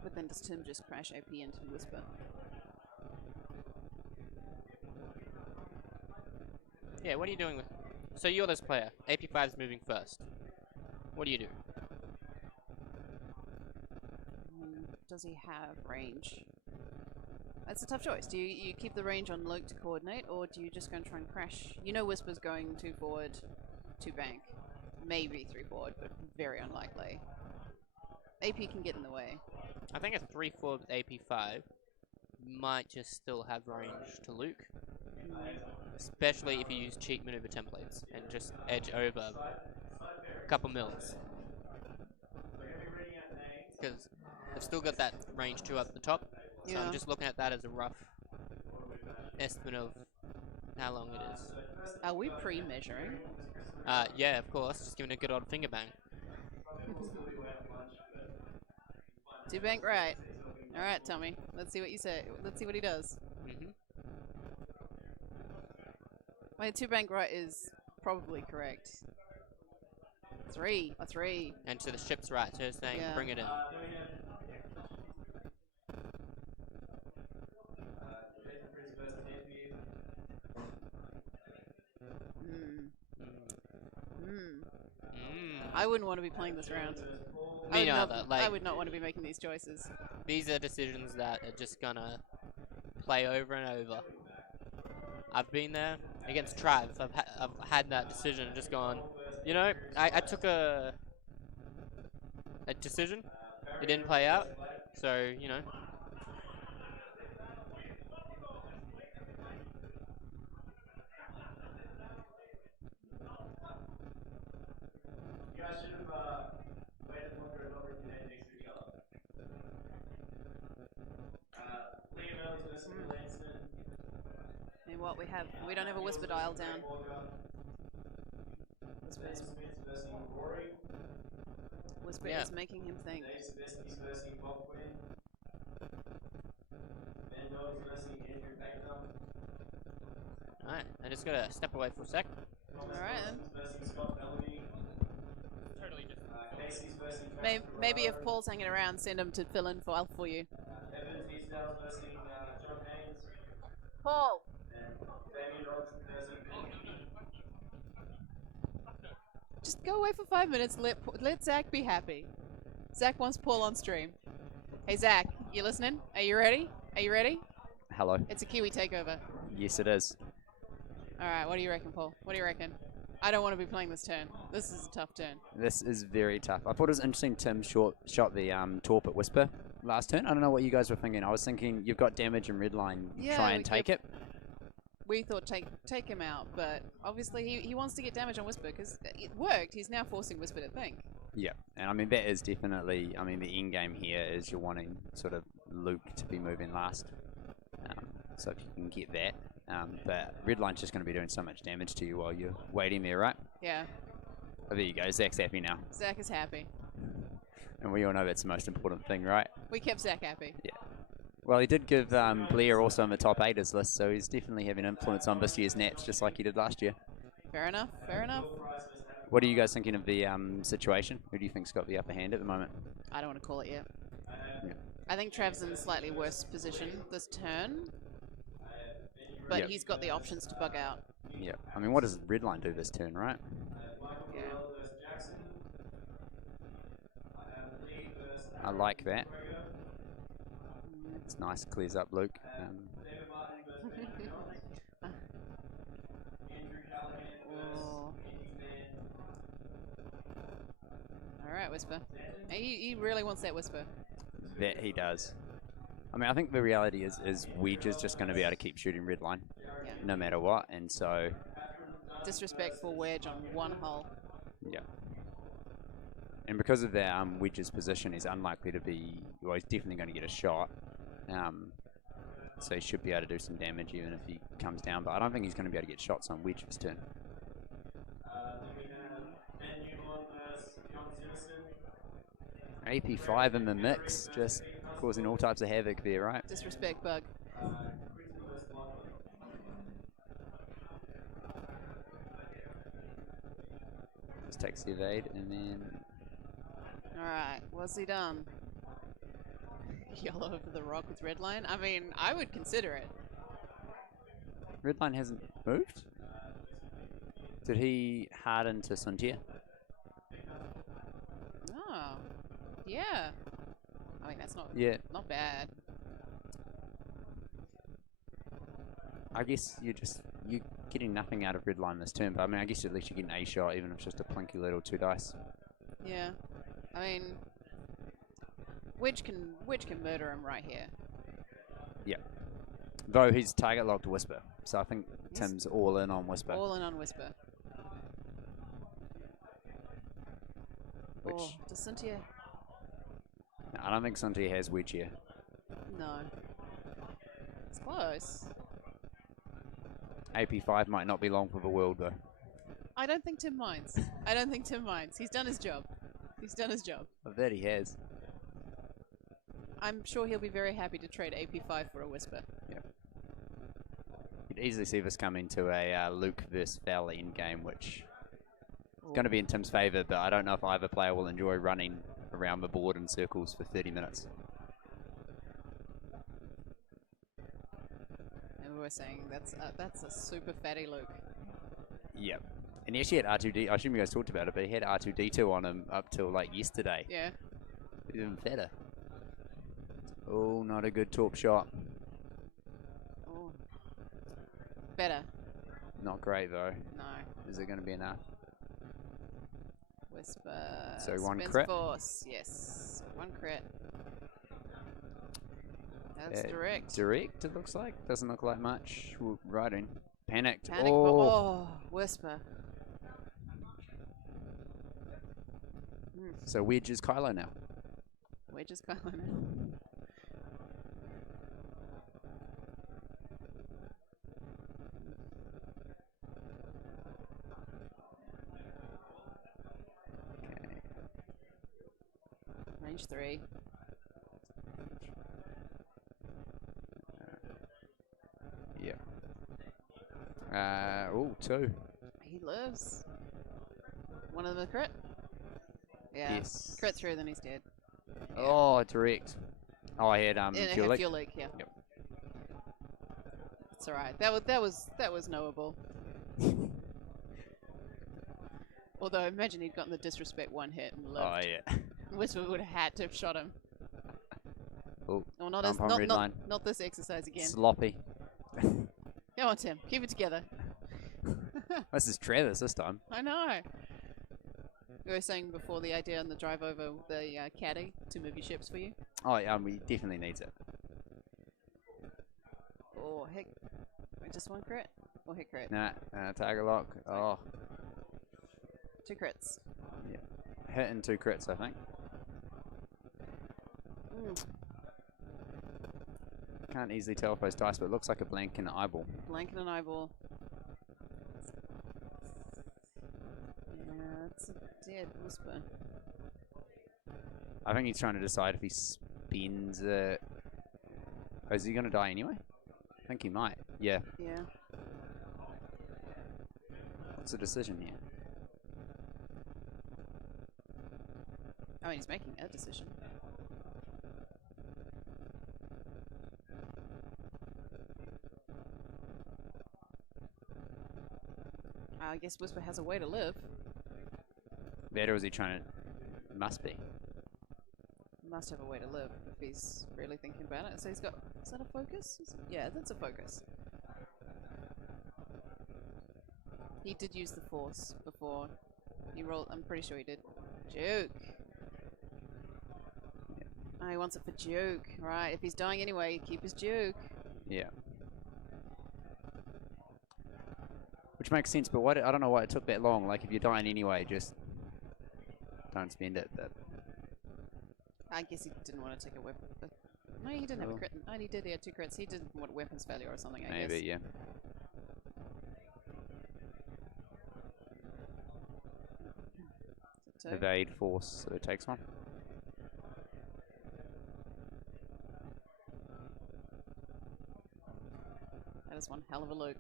But then does Tim just crash AP into Whisper? yeah, what are you doing with... So you're this player. AP5's moving first. What do you do? Does he have range? That's a tough choice. Do you keep the range on Luke to coordinate, or do you just go and try and crash? You know Whisper's going 2 forward, 2 bank. Maybe 3 forward, but very unlikely. AP can get in the way. I think a 3 forward with AP5 might just still have range to Luke. Especially if you use cheat maneuver templates and just edge over a couple mils. Because I've still got that range 2 up the top. So I'm just looking at that as a rough estimate of how long it is. Are we pre-measuring? Yeah, of course. Just giving a good old finger bang. 2 bank right. Alright, Tommy. Let's see what you say. Let's see what he does. My 2 bank right is probably correct. 3. A 3. And to the ship's right, so it's saying bring it in. I wouldn't want to be playing this round. Me neither. I would not want to be making these choices. These are decisions that are just gonna play over and over. I've been there against Trav. I've had that decision and just gone, you know, I took a decision. It didn't play out. So, you know. And what we don't have a Whisper dial down. Whisper is making him think. Alright, I just gotta step away for a sec. Alright then. Maybe if Paul's hanging around, send him to fill in for you. Paul! Just go away for 5 minutes, let Zach be happy. Zach wants Paul on stream. Hey Zach, you listening? Are you ready? Are you ready? Hello. It's a Kiwi takeover. Yes, it is. Alright, what do you reckon, Paul? What do you reckon? I don't want to be playing this turn. This is a tough turn. This is very tough. I thought it was interesting Tim shot the torp at Whisper last turn. I don't know what you guys were thinking. I was thinking you've got damage and red line. Try and take it. We thought take him out, but obviously he wants to get damage on Whisper because it worked. He's now forcing Whisper to think. Yeah, and I mean that is definitely, I mean the end game here is you're wanting sort of Luke to be moving last. So if you can get that. But red line's just going to be doing so much damage to you while you're waiting there, right? Yeah. Oh, there you go. Zach's happy now. Zach is happy. And we all know that's the most important thing, right? We kept Zach happy. Yeah. Well, he did give Blair also on the top 8ers list, so he's definitely having influence on this year's Nats, just like he did last year. Fair enough. Fair enough. What are you guys thinking of the situation? Who do you think's got the upper hand at the moment? I don't want to call it yet. Yeah. I think Trav's in a slightly worse position this turn, but Yep. he's got the options to bug out. Yeah. I mean, what does Redline do this turn, right? Yeah. I like that. It's nice, clears up Luke. Oh. All right, Whisper. He really wants that Whisper. That he does. I mean, I think the reality is Wedge is just going to be able to keep shooting Redline, Yeah. no matter what, and so Disrespectful wedge on one hole. yeah. And because of that, Wedge's position is unlikely to be. Well, he's definitely going to get a shot. So he should be able to do some damage even if he comes down. But I don't think he's going to be able to get shots on Wedge this turn. AP5 in the mix, just causing all types of havoc there, right? Disrespect bug. Just takes the evade and then All right, what's he done? Yellow over the rock with red line? I mean, I would consider it. Redline hasn't moved. Did he harden to Suntier? Oh, yeah. I mean, that's not not bad. I guess you're getting nothing out of Redline this turn, but I mean, I guess at least you're getting a shot, even if it's just a plinky little 2 dice. Yeah. I mean, Wedge can murder him right here. Yeah. Though he's target locked Whisper, so I think Tim's all in on Whisper. All in on Whisper. Which Oh, does Cynthia? I don't think Suntier has Wedge here. No. It's close. AP5 might not be long for the world though. I don't think Tim minds. I don't think Tim minds. He's done his job. He's done his job. I bet he has. I'm sure he'll be very happy to trade AP5 for a Whisper. Yeah. You'd easily see this coming to a Luke versus Val end game, which is going to be in Tim's favour, but I don't know if either player will enjoy running around the board in circles for 30 minutes. And we were saying that's a super fatty Luke. Yep. And he actually had R2D, I assume you guys talked about it, but he had R2D2 on him up till like yesterday. Yeah. He's even fatter. Oh, not a good top shot. Oh. Better. Not great though. No. Is it going to be enough? Whisper. So one Spins crit? Force. Yes. One crit. That's direct. Direct, it looks like. Doesn't look like much. Riding. Panicked. Panic. Oh. Oh, Whisper. So Wedge is Kylo now. Wedge is Kylo now. Range 3. Yeah. Oh, 2. He lives. One of them a crit? Yeah. Yes. Crit through, then he's dead. Yeah. Oh, direct. Oh, I had fuel leak. Fuel leak, yeah. Yep. It's alright. That was knowable. Although imagine he'd gotten the disrespect one hit and lived. Oh yeah. Whisper would have had to have shot him. Oh, Well, not bump on red line. not this exercise again. Sloppy. Come on, Tim. Keep it together. This is Travis this time. I know. We were saying before the idea on the drive over the caddy to move your ships for you. Oh yeah, he definitely needs it. Oh, heck. Wait, just one crit? Or hit crit? Nah, target lock. Oh, 2 crits. yeah. Hit and 2 crits, I think. can't easily tell if those dice, but it looks like a blank and an eyeball. Blank and an eyeball. Yeah, it's a dead Whisper. I think he's trying to decide if he spins it. Oh, is he going to die anyway? I think he might. Yeah. Yeah. What's the decision here? I mean, he's making a decision. I guess Whisper has a way to live. That, or is he trying to... Must be. Must have a way to live if he's really thinking about it. So he's got... Is that a focus? Yeah, that's a focus. He did use the Force before. He rolled... I'm pretty sure he did. Juke. Oh, he wants it for Juke. Right, if he's dying anyway, keep his Juke. Yeah. Which makes sense, but why I don't know why it took that long. Like, if you're dying anyway, just don't spend it. But I guess he didn't want to take a weapon. But no, he didn't have a crit. Oh, he did. He had 2 crits. He didn't want weapons failure or something, I guess. maybe, yeah. Evade, force, so it takes one. That is one hell of a Luke.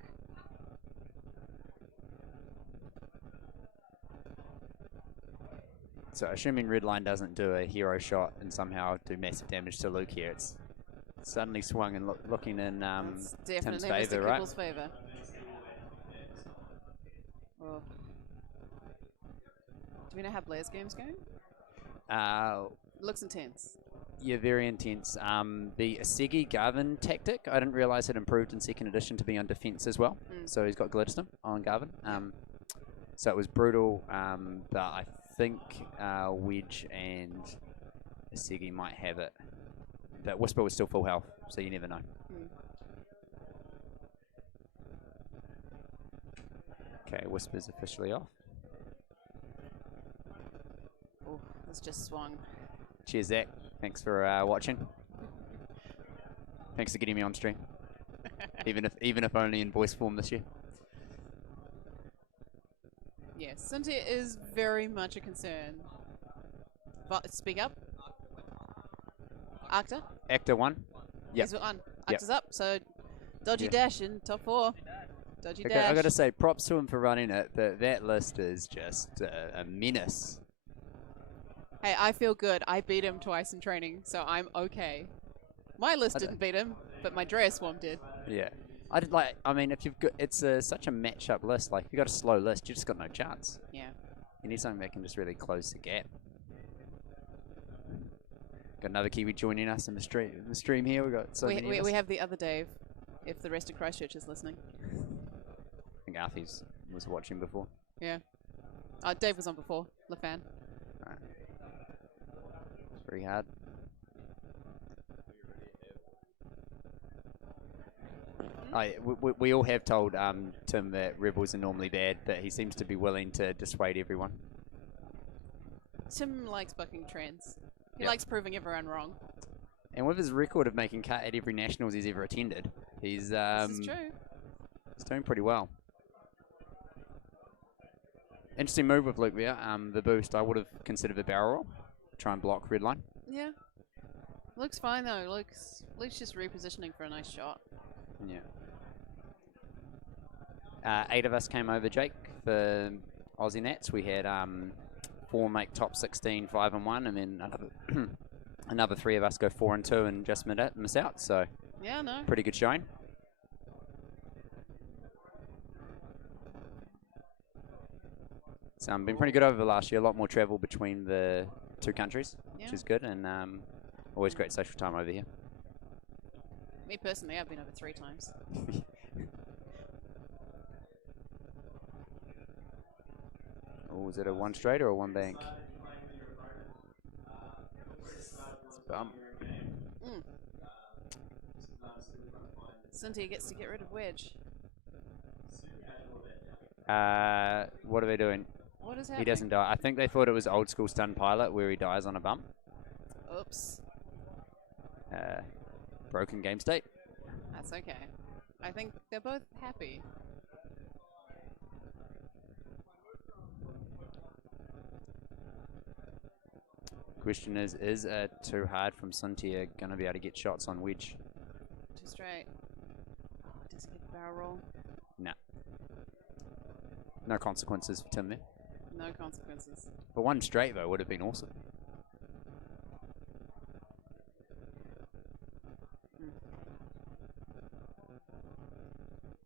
So assuming Redline doesn't do a hero shot and somehow do massive damage to Luke here, it's suddenly swung and looking in That's Tim's definitely favour, Mr. right? Kibble's favour. Oh. Do we know how Blair's game's going? Looks intense. Yeah, very intense. The Asegi Garvin tactic, I didn't realise had improved in 2nd edition to be on defence as well. So he's got Glitterstorm on Garvin. So it was brutal, but I think Wedge and Asegi might have it. But Whisper was still full health, so you never know. Okay, Whisper's officially off. Oh, it's just swung. Cheers, Zach. Thanks for watching. Thanks for getting me on stream, even if only in voice form this year. Yes, Cynthia is very much a concern. But speak up. Actor. Actor 1. Yep. He's on. Actor's up. So dodgy Yeah. dash in top 4. Dodgy Okay, dash. I got to say, props to him for running it. But that list is just a menace. Hey, I feel good. I beat him twice in training, so I'm okay. My list didn't beat him, but my Drea Swarm did. Yeah. I mean, if you've got, it's such a match-up list. Like, if you've got a slow list, you just got no chance. Yeah. You need something that can just really close the gap. Got another Kiwi joining us in the stream here. We got so many. We have the other Dave, if the rest of Christchurch is listening. I think Arthie's was watching before. Yeah. Dave was on before. LaFan. Right. It's very hard. We all have told Tim that Rebels are normally bad, but he seems to be willing to dissuade everyone. Tim likes bucking trends. He Yep. likes proving everyone wrong. And with his record of making cut at every nationals he's ever attended, he's This is true. he's doing pretty well. Interesting move with Luke there. The boost, I would have considered a barrel roll. Try and block red line. Yeah. Luke's fine though. Luke's just repositioning for a nice shot. Yeah. 8 of us came over, Jake, for Aussie Nats. We had 4 make top 16, 5 and 1, and then another 3 of us go 4 and 2 and just miss out. So Yeah, no. pretty good showing. It's been pretty good over the last year. A lot more travel between the 2 countries, Yeah. which is good, and always great social time over here. Me personally, I've been over 3 times. Oh, is it a 1 straight or a 1 bank? It's a bump. Cynthia gets to get rid of Wedge. What are they doing? What is He happening? doesn't die. I think they thought it was old school stun pilot where he dies on a bump. Oops. Broken game state. That's okay. I think they're both happy. Question is too hard from Suntia going to be able to get shots on wedge? Too straight. Oh, does he get the barrel roll? Nah. No consequences for Tim there. No consequences. But one straight, though, would have been awesome.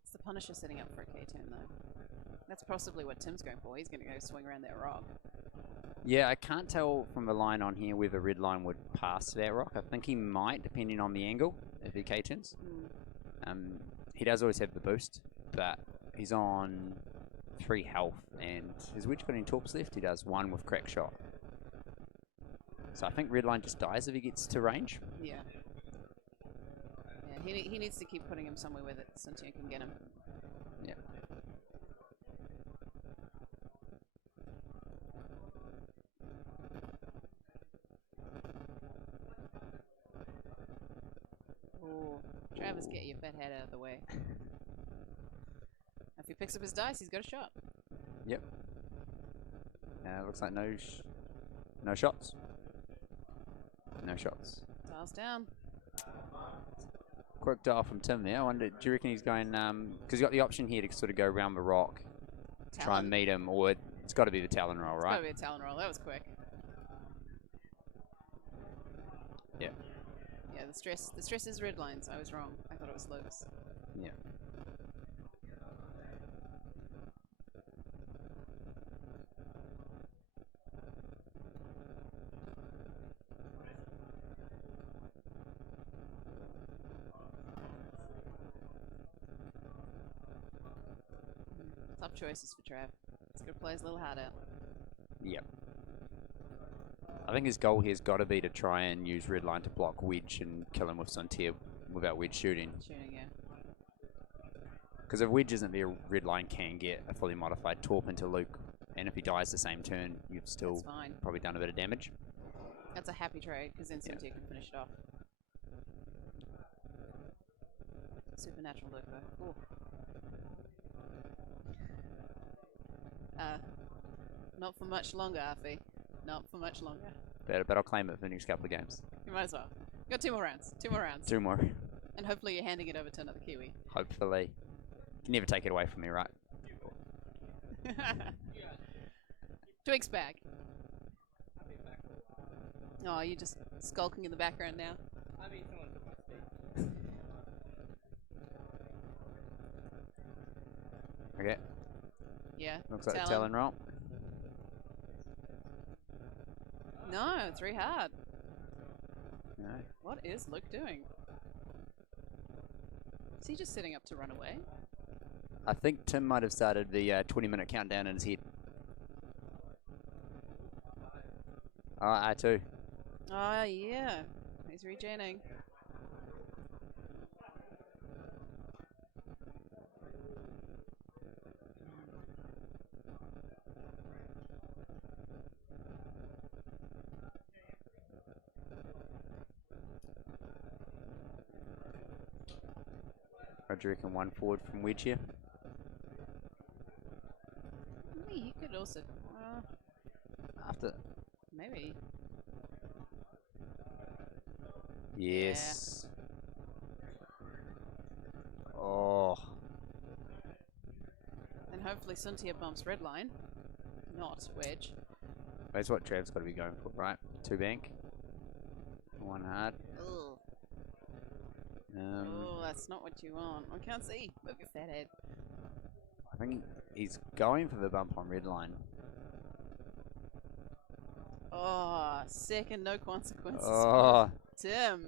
It's the Punisher setting up for a K-turn, though. That's possibly what Tim's going for. He's going to go swing around that rock. Yeah, I can't tell from the line on here whether red line would pass that rock. I think he might, depending on the angle, if he K-turns. He does always have the boost, but he's on 3 health, and his wedge got any torps left? He does 1 with crack shot. So I think red line just dies if he gets to range. Yeah. Yeah, he needs to keep putting him somewhere where Suntia can get him. Yeah. Oh, Travis, get your fat head out of the way. If he picks up his dice, he's got a shot. Yep. Looks like no shots. No shots. Dials down. Quick dial from Tim there. I wonder, do you reckon he's going, because he's got the option here to sort of go around the rock, try and meet him, or it's got to be the Talon roll, right? It's got to be a Talon roll. That was quick. Yeah. Yeah, the stress is red lines. I was wrong. I thought it was Luke's. Yeah. Tough choices for Trav. He's got to play his little heart out. Yep. I think his goal here's got to be to try and use red line to block wedge and kill him with Suntia without wedge shooting. Shooting, yeah. Because if wedge isn't there, red line can get a fully modified torp into Luke, and if he dies the same turn, you've still probably done a bit of damage. That's a happy trade, because then Suntia can finish it off. Supernatural Luke, though. Ooh. Not for much longer, Arfie. Not for much longer. But I'll claim it for the next couple of games. You might as well. You got 2 more rounds. 2 more rounds. 2 more. And hopefully you're handing it over to another Kiwi. Hopefully. You can never take it away from me, right? Tweaks back. Oh, you're just skulking in the background now. I mean, someone took my speed. Okay. Yeah. Looks like a Talon roll. No, 3 hard. No. What is Luke doing? Is he just setting up to run away? I think Tim might have started the 20-minute countdown in his head. Oh, I too. Oh, yeah. He's regening. Do you reckon 1 forward from wedge here? Maybe he could also... After... maybe. Yes. Yeah. Oh. And hopefully Suntia bumps red line. Not wedge. That's what Trav's got to be going for, right? 2 bank. 1 hard. Ugh. Oh, that's not what you want. I can't see. Move your fat head. I think he's going for the bump on red line. Oh, second, no consequences. Oh. Tim.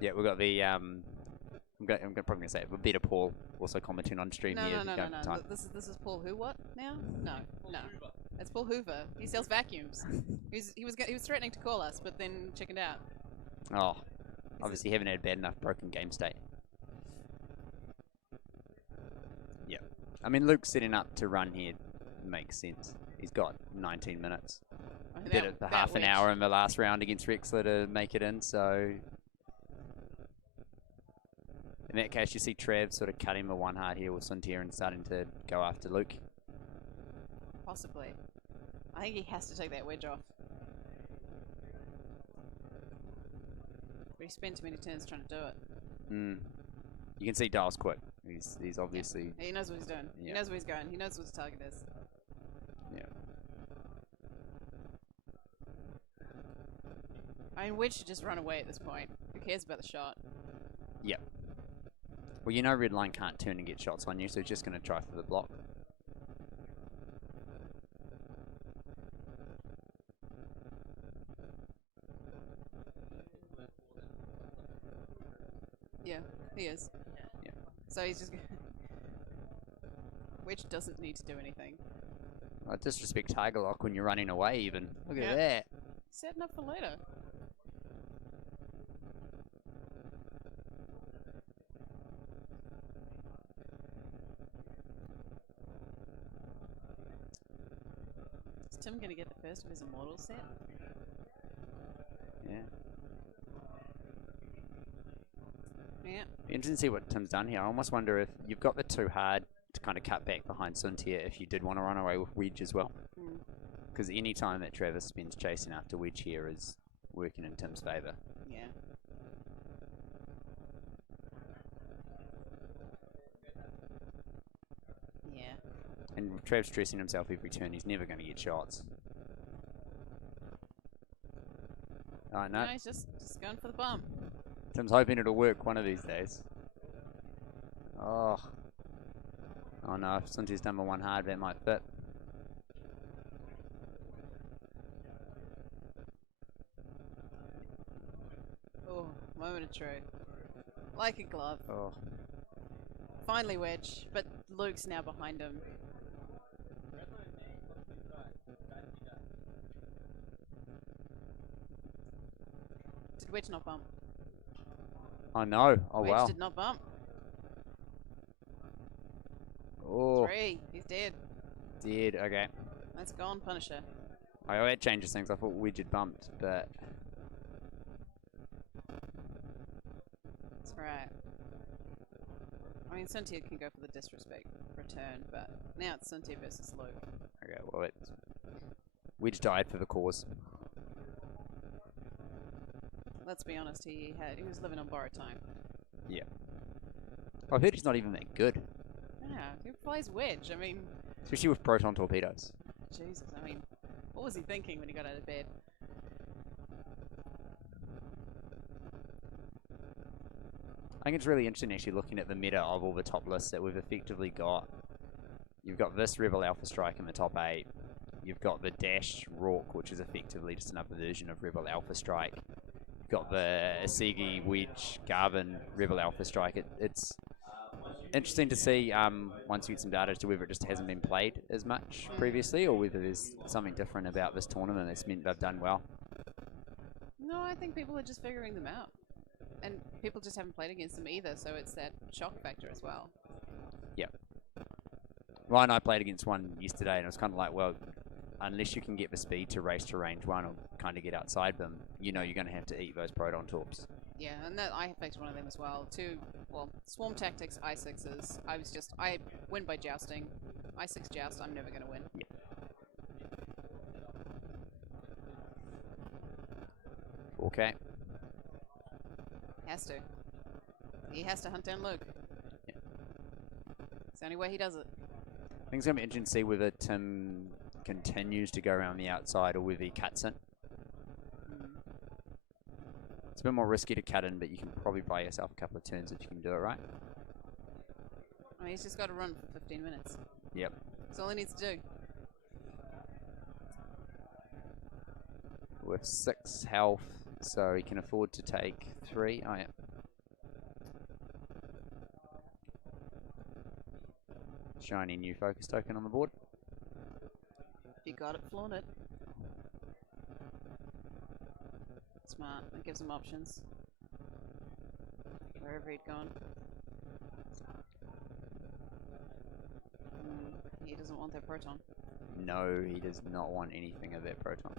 Yeah, we've got the I'm probably gonna say it, but better Paul also commenting on stream No, here. no. This is Paul who what now? No. It's Paul Hoover. He sells vacuums. He was threatening to call us, but then chickened out. Oh, obviously haven't had bad enough broken game state. Yeah, I mean Luke's setting up to run here makes sense. He's got 19 minutes. I He mean, did it for half an hour in the last round against Rexler to make it in, so... In that case, you see Trav sort of cutting the one hard here with Suntier and starting to go after Luke. Possibly. I think he has to take that wedge off. But he spent too many turns trying to do it. Mm. You can see Dial's quick. He's obviously... Yeah, he knows what he's doing. Yeah. He knows where he's going. He knows what his target is. Yeah. I mean, Wedge should just run away at this point. Who cares about the shot? Yep. Well, you know Redline can't turn and get shots on you, so he's just going to try for the block. Yeah, he is. Yeah. So he's just... Wedge doesn't need to do anything. I disrespect Tiger Lock when you're running away even. Look Yeah. at that. Setting up for later. Is Tim going to get the first of his Immortal set? Yeah. Yeah. Interesting to see what Tim's done here. I almost wonder if you've got the too hard to kind of cut back behind Suntier if you did want to run away with Wedge as well. Because any time that Travis spends chasing after Wedge here is working in Tim's favour. Yeah. Yeah. And Trav's stressing himself every turn. He's never going to get shots. Oh, no. No, he's just going for the bump. Tim's hoping it'll work one of these days. Oh. Oh no, if Suntier's done the one hard, that might fit. Oh, moment of truth. Like a glove. Oh. Finally Wedge, but Luke's now behind him. Did Wedge not bump? Oh no. Oh Wedge wow. did not bump. Oh. 3. He's dead. Dead. Okay. That's gone, Punisher. Oh, that changes things. I thought Wedge had bumped, but... That's right. I mean, Suntier can go for the disrespect return, but now it's Suntier versus Luke. Okay, well, Wedge died for the cause. Let's be honest, he was living on borrowed time. Yeah. I've heard he's not even that good. Yeah, who plays Wedge? I mean, Especially with proton torpedoes. Jesus, I mean, what was he thinking when he got out of bed? I think it's really interesting actually looking at the meta of all the top lists that we've effectively got. You've got this Rebel Alpha Strike in the top 8. You've got the Dash Rourke, which is effectively just another version of Rebel Alpha Strike. You've got the Asigi, Wedge, Garvin, Rebel Alpha Strike. It's interesting to see once you get some data as to whether it just hasn't been played as much previously or whether there's something different about this tournament that's meant they've done well. No, I think people are just figuring them out. And people just haven't played against them either, so it's that shock factor as well. Yeah. Ryan and I played against one yesterday and it was kind of like, well, unless you can get the speed to race to range 1 or kind of get outside them, you know you're going to have to eat those proton torps. Yeah, and that I faced one of them as well. Swarm tactics, I6s. I win by jousting. I6 joust, I'm never going to win. Yeah. Okay. Has to. He has to hunt down Luke. Yeah. It's the only way he does it. I think it's going to be interesting to see whether Tim continues to go around the outside or whether he cuts in. It's a bit more risky to cut in, but you can probably buy yourself a couple of turns if you can do it right. I mean, he's just got to run for 15 minutes. Yep. That's all he needs to do. With 6 health, so he can afford to take 3. Oh, yeah. Shiny new focus token on the board. If you got it, flaunt it. Smart. That gives him options. Wherever he'd gone. He doesn't want that proton. No, he does not want anything of that proton.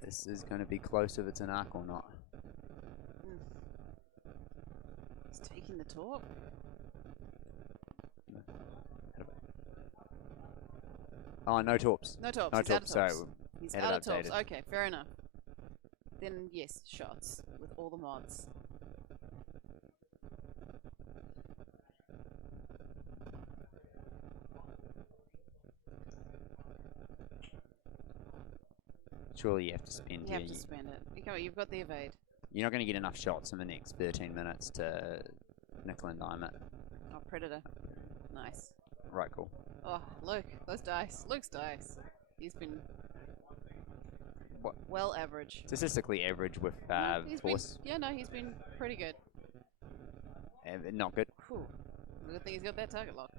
This is going to be close if it's an arc or not. He's taking the torp. Oh, no torps. No torps. No He's out of torps. torps. So He's had out it of torps. updated. Okay, fair enough. Then yes, shots with all the mods. Surely you have to spend. You have to spend it. You've got the evade. You're not going to get enough shots in the next 13 minutes to nickel and dime it. Oh, Predator. Nice. Right, cool. Oh, Luke. Those dice. Luke's dice. He's been What? well average. Statistically average with He's Foss. been, yeah, no, he's been pretty good. Not good. Whew. Good thing he's got that target lock.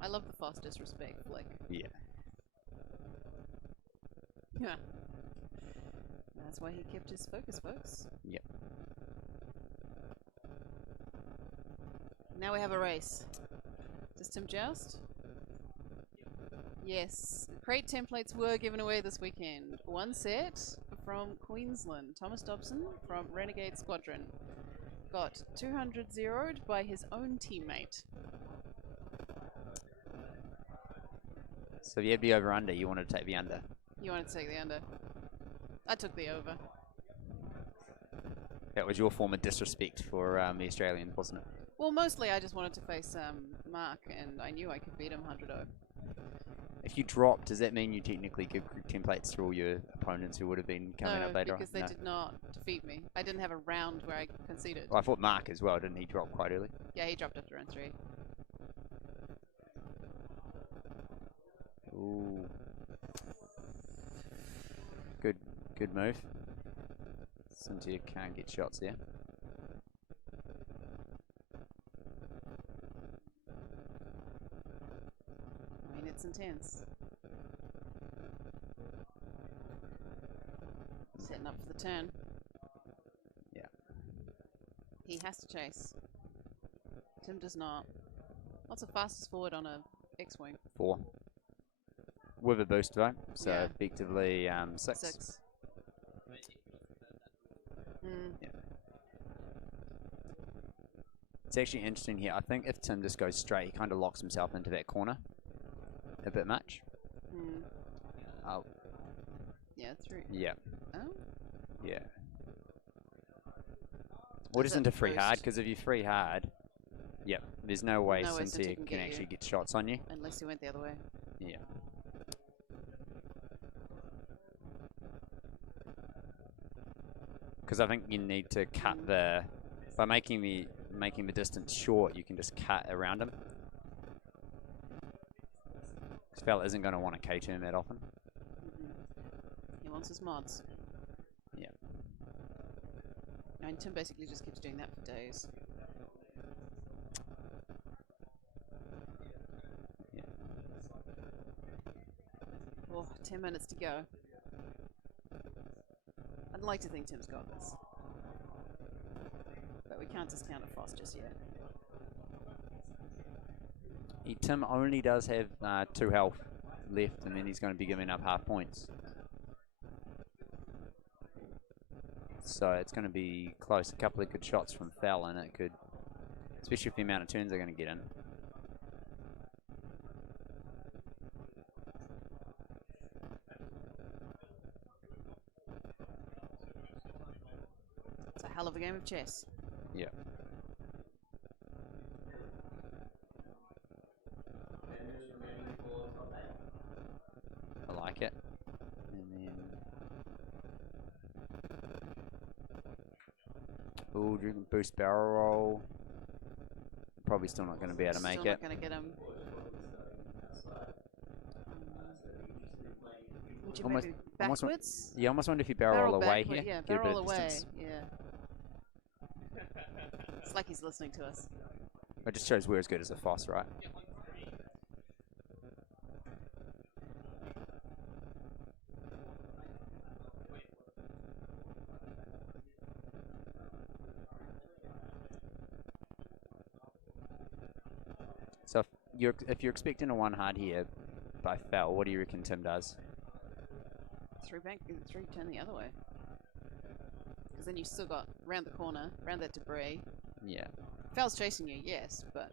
I love the Foss disrespect. Like, Yeah. yeah. That's why he kept his focus, folks. Yep. Now we have a race. Does Tim joust? Yes. Crate templates were given away this weekend. One set from Queensland. Thomas Dobson from Renegade Squadron. Got 200 zeroed by his own teammate. So if you had the over under, you wanted to take the under. You wanted to take the under. I took the over. That was your form of disrespect for the Australian, wasn't it? Well, mostly I just wanted to face Mark, and I knew I could beat him 100-0. If you dropped, does that mean you technically give templates to all your opponents who would have been coming up later? Because they did not defeat me. I didn't have a round where I conceded. Well, I thought Mark as well, didn't he drop quite early? Yeah, he dropped after round 3. Ooh. Good move. Cynthia can't get shots there. I mean, it's intense. Setting up for the turn. Yeah. He has to chase. Tim does not. What's the fastest forward on a X-Wing? 4. With a boost though, so Yeah. effectively 6. 6. Mm. Yeah. It's actually interesting here. I think if Tim just goes straight, he kind of locks himself into that corner a bit much. Mm. Oh, Yeah, 3. yeah, Oh? yeah. Or Is just that into free hard, boost? because if you free hard, yep, there's no way No way Cynthia Cynthia can can get you. actually get shots on you. Unless you went the other way. Yeah. Because I think you need to cut the by making the distance short. You can just cut around him. This fella isn't going to want to K-turn that often. He wants his mods. Yeah. And Tim basically just keeps doing that for days. Yeah. Oh, 10 minutes to go. I'd like to think Tim's got this. But we can't discount a Foss just yet. Tim only does have 2 health left, and then he's going to be giving up half points. So it's going to be close. A couple of good shots from Fell, and it could, especially if the amount of turns they're going to get in. It's a hell of a game of chess. Yeah. I like it. And then... Ooh, you can boost barrel roll. Probably still not going to be able to make Still it. not going to get him. Would you Almost- maybe almost wa- backwards? You almost wonder if you barrel roll away backward, here. Yeah, get a bit barrel of away. distance. Yeah. It's like he's listening to us. It just shows we're as good as a Foss, right? if you're expecting a 1 hard here by fell, what do you reckon Tim does? 3 bank, 3 turn the other way. Because then you still got round the corner, round that debris. Yeah. Fell's chasing you, yes, but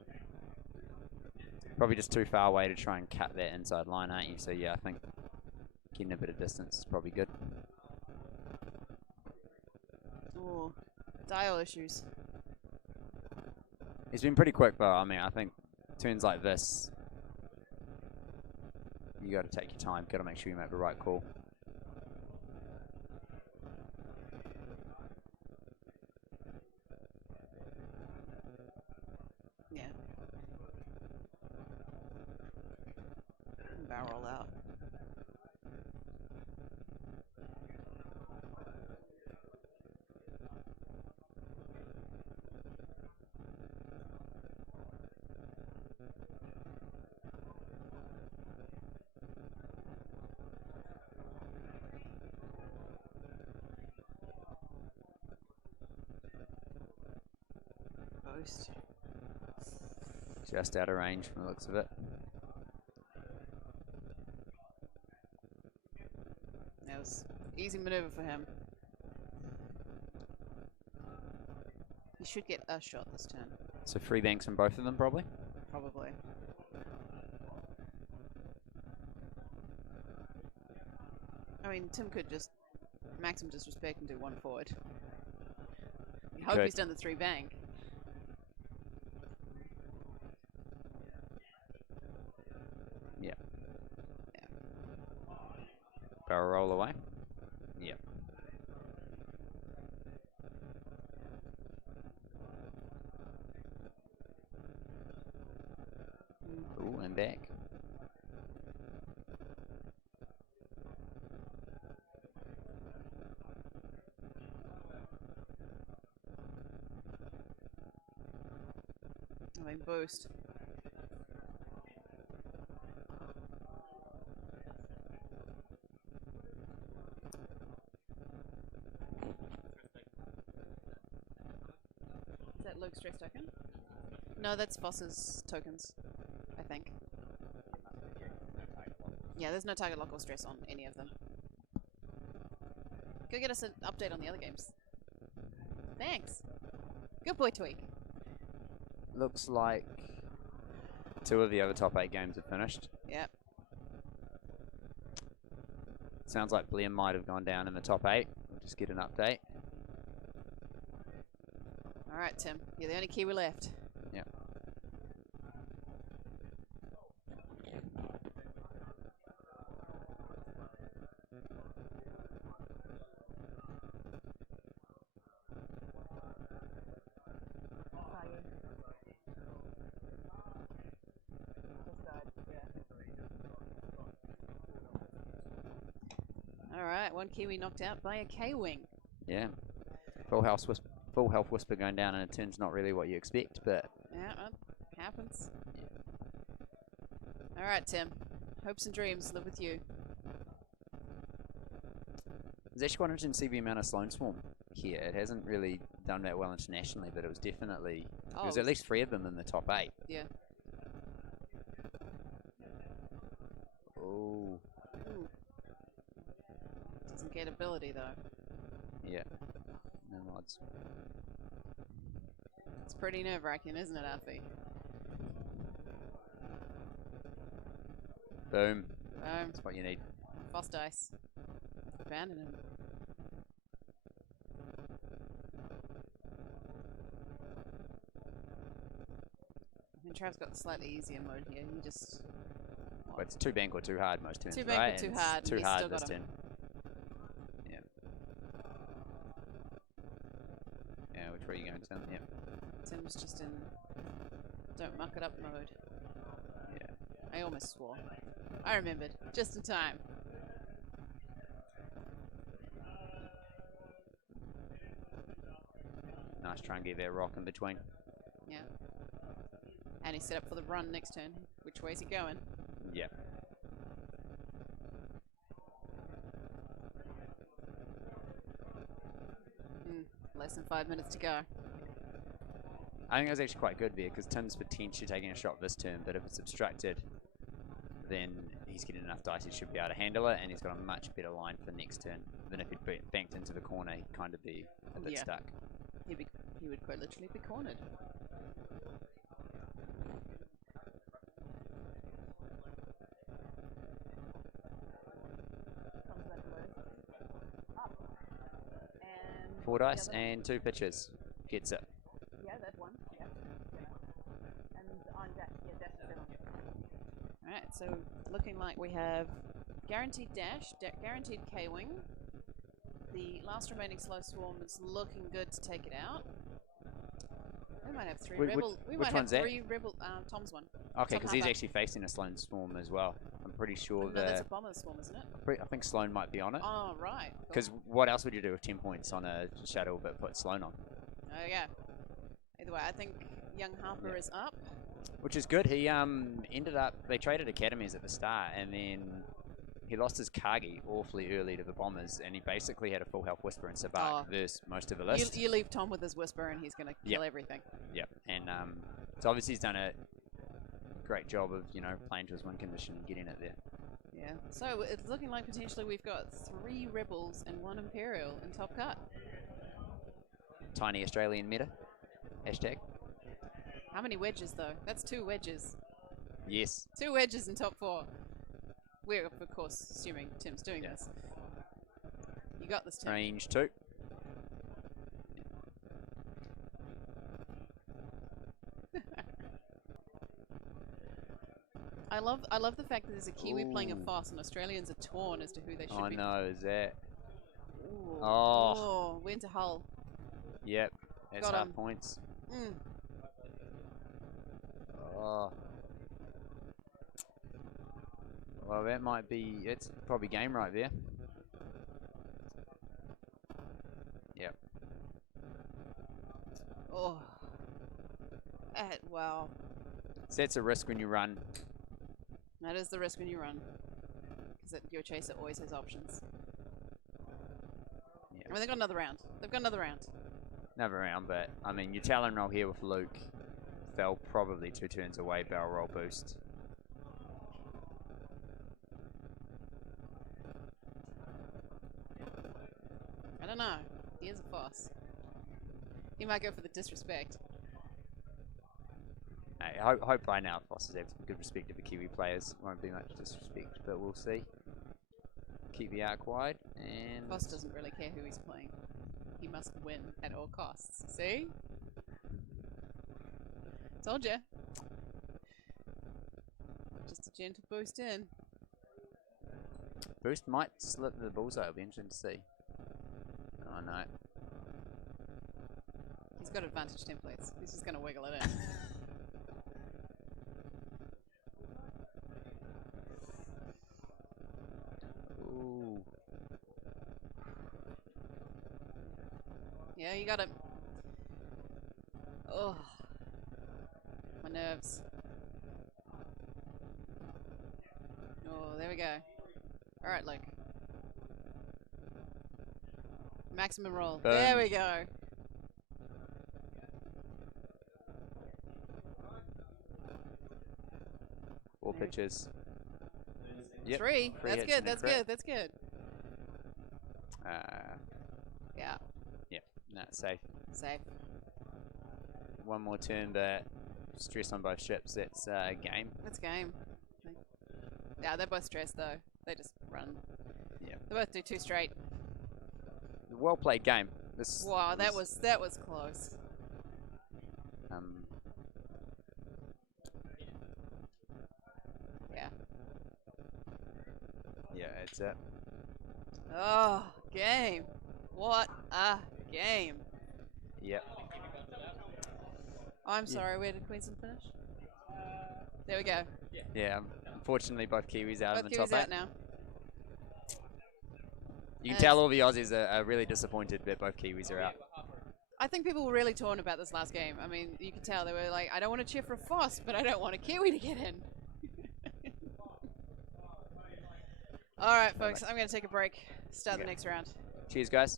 Probably just too far away to try and cut that inside line, aren't you? So yeah, I think getting a bit of distance is probably good. oh, dial issues. He's been pretty quick though. I mean, I think turns like this, you got to take your time. Got to make sure you make the right call. Yeah. Barrel out. Boost. Just out of range from the looks of it. That was easy maneuver for him. He should get a shot this turn, So 3 banks from both of them, probably. probably. I mean, Tim could just maximum disrespect and do 1 forward. I hope could. he's done the 3 bank. Yeah. Yeah. Barrel roll away. Yep. Ooh, and back. I mean, boost. Is that Luke's stress token? No, that's Foss's tokens, I think. Yeah, there's no target lock or stress on any of them. Go get us an update on the other games. Thanks. Good boy, Tweak. Looks like 2 of the other top 8 games are finished. Yep. Sounds like Blair might have gone down in the top 8. We'll just get an update. Alright, Tim. You're the only Kiwi left. Yep. Alright, 1 Kiwi knocked out by a K-Wing. Yeah. Full health whisper going down in a turn's not really what you expect, but Yeah, it happens. Alright, Tim. Hopes and dreams live with you. it's actually quite interesting to see the amount of Sloan Swarm here. It hasn't really done that well internationally, but it was definitely there was at least 3 of them in the top 8. Yeah. Oh. Ooh. Doesn't get ability, though. Yeah. No mods. It's pretty nerve-wracking, isn't it, Alfie? Boom. Boom. That's what you need. Foss dice. Abandon him. I mean, Trav's got the slightly easier mode here. He just... Well, it's 2 bank or 2 hard most turns, 2 bank right? or 2 And hard, it's and 2 he's hard still this got a- turn. Yeah. Yeah, which way are you going, Tim? Yep. Tim's just in don't muck it up mode. Yeah. I almost swore. I remembered. Just in time. Nice try and get that rock in between. Yeah. And he's set up for the run next turn. Which way is he going? Yeah. Less than 5 minutes to go. I think it was actually quite good there because Tim's potentially taking a shot this turn, but if it's obstructed, then he's getting enough dice he should be able to handle it, and he's got a much better line for next turn than if he'd banked into the corner. He'd kind of be a bit stuck. He would quite literally be cornered. And 4 dice and 2 pitches. Gets it. yeah, that's one. Yeah. And on dash, yeah, dash is 7. Alright, so looking like we have guaranteed dash, guaranteed K-Wing. The last remaining slow swarm is looking good to take it out. We might have 3 rebel. We which might one's have that? 3 rebel. Tom's one. Okay, Tom because he's Harper. actually facing a Sloan swarm as well. I'm pretty sure No, that's a bomber swarm, isn't it? I think Sloan might be on it. Oh, right. Cool. Because what else would you do with 10 points on a shuttle but put Sloan on? Oh, yeah. Either way, I think young Harper is up. Which is good. He ended up, they traded academies at the start, and then he lost his Kagi awfully early to the Bombers, and he basically had a full health Whisper and Sabak versus most of the list. You leave Tom with his Whisper and he's going to kill everything. Yep. And so obviously he's done a great job of, playing to his win condition and getting it there. Yeah. So it's looking like potentially we've got 3 Rebels and 1 Imperial in top cut. Tiny Australian meta. Hashtag. How many wedges though? That's 2 wedges. Yes. 2 wedges in top 4. We're of course assuming Tim's doing this. You got this, Tim. Range 2. I love the fact that there's a Kiwi playing a Foss and Australians are torn as to who they should be. Oh no, is that? Ooh. Oh. Went to Hull. Yep. That's Got half him. points. Mm. Oh. Well, that might be. It's probably game right there. Yep. Oh. Wow. So that's a risk when you run. That is the risk when you run. Because your chaser always has options. Yep. I mean, they've got another round. They've got another round. Another round, but I mean, your Talon roll here with Luke fell probably 2 turns away, barrel roll boost. I don't know. He is a Foss. He might go for the disrespect. Hey, I hope by now Foss has some good respect of the Kiwi players. Won't be much disrespect, but we'll see. Keep the arc wide, and Foss doesn't really care who he's playing. He must win at all costs. See? Told ya. Just a gentle boost in. boost might slip the bullseye. It'll be interesting to see. Oh no. He's got advantage templates. He's just going to wiggle it in. Ooh. Yeah, you got him. Oh. My nerves. Oh, there we go. Alright, Luke. Maximum roll. Boom. There we go. All pitches. Yep. 3. That's hits good. and a That's crit. good. That's good. Yeah. Yeah. No, safe. Safe. One more turn, but stress on both ships. That's game. That's game. Yeah, they're both stressed though. They just run. Yeah. They both do 2 straight. Well played game. This. Wow, that was close. Yeah. Yeah, it's it. Oh, game. What a game. Yep. Oh, I'm sorry, where did Queensland finish? There we go. Yeah. Unfortunately, both Kiwis out Both in the top Kiwis 8. out now. You can tell all the Aussies are really disappointed that both Kiwis are out. I think people were really torn about this last game. I mean, you could tell they were like, I don't want to cheer for Foss, but I don't want a Kiwi to get in. All right, folks, I'm going to take a break. Start the next round. Cheers, guys.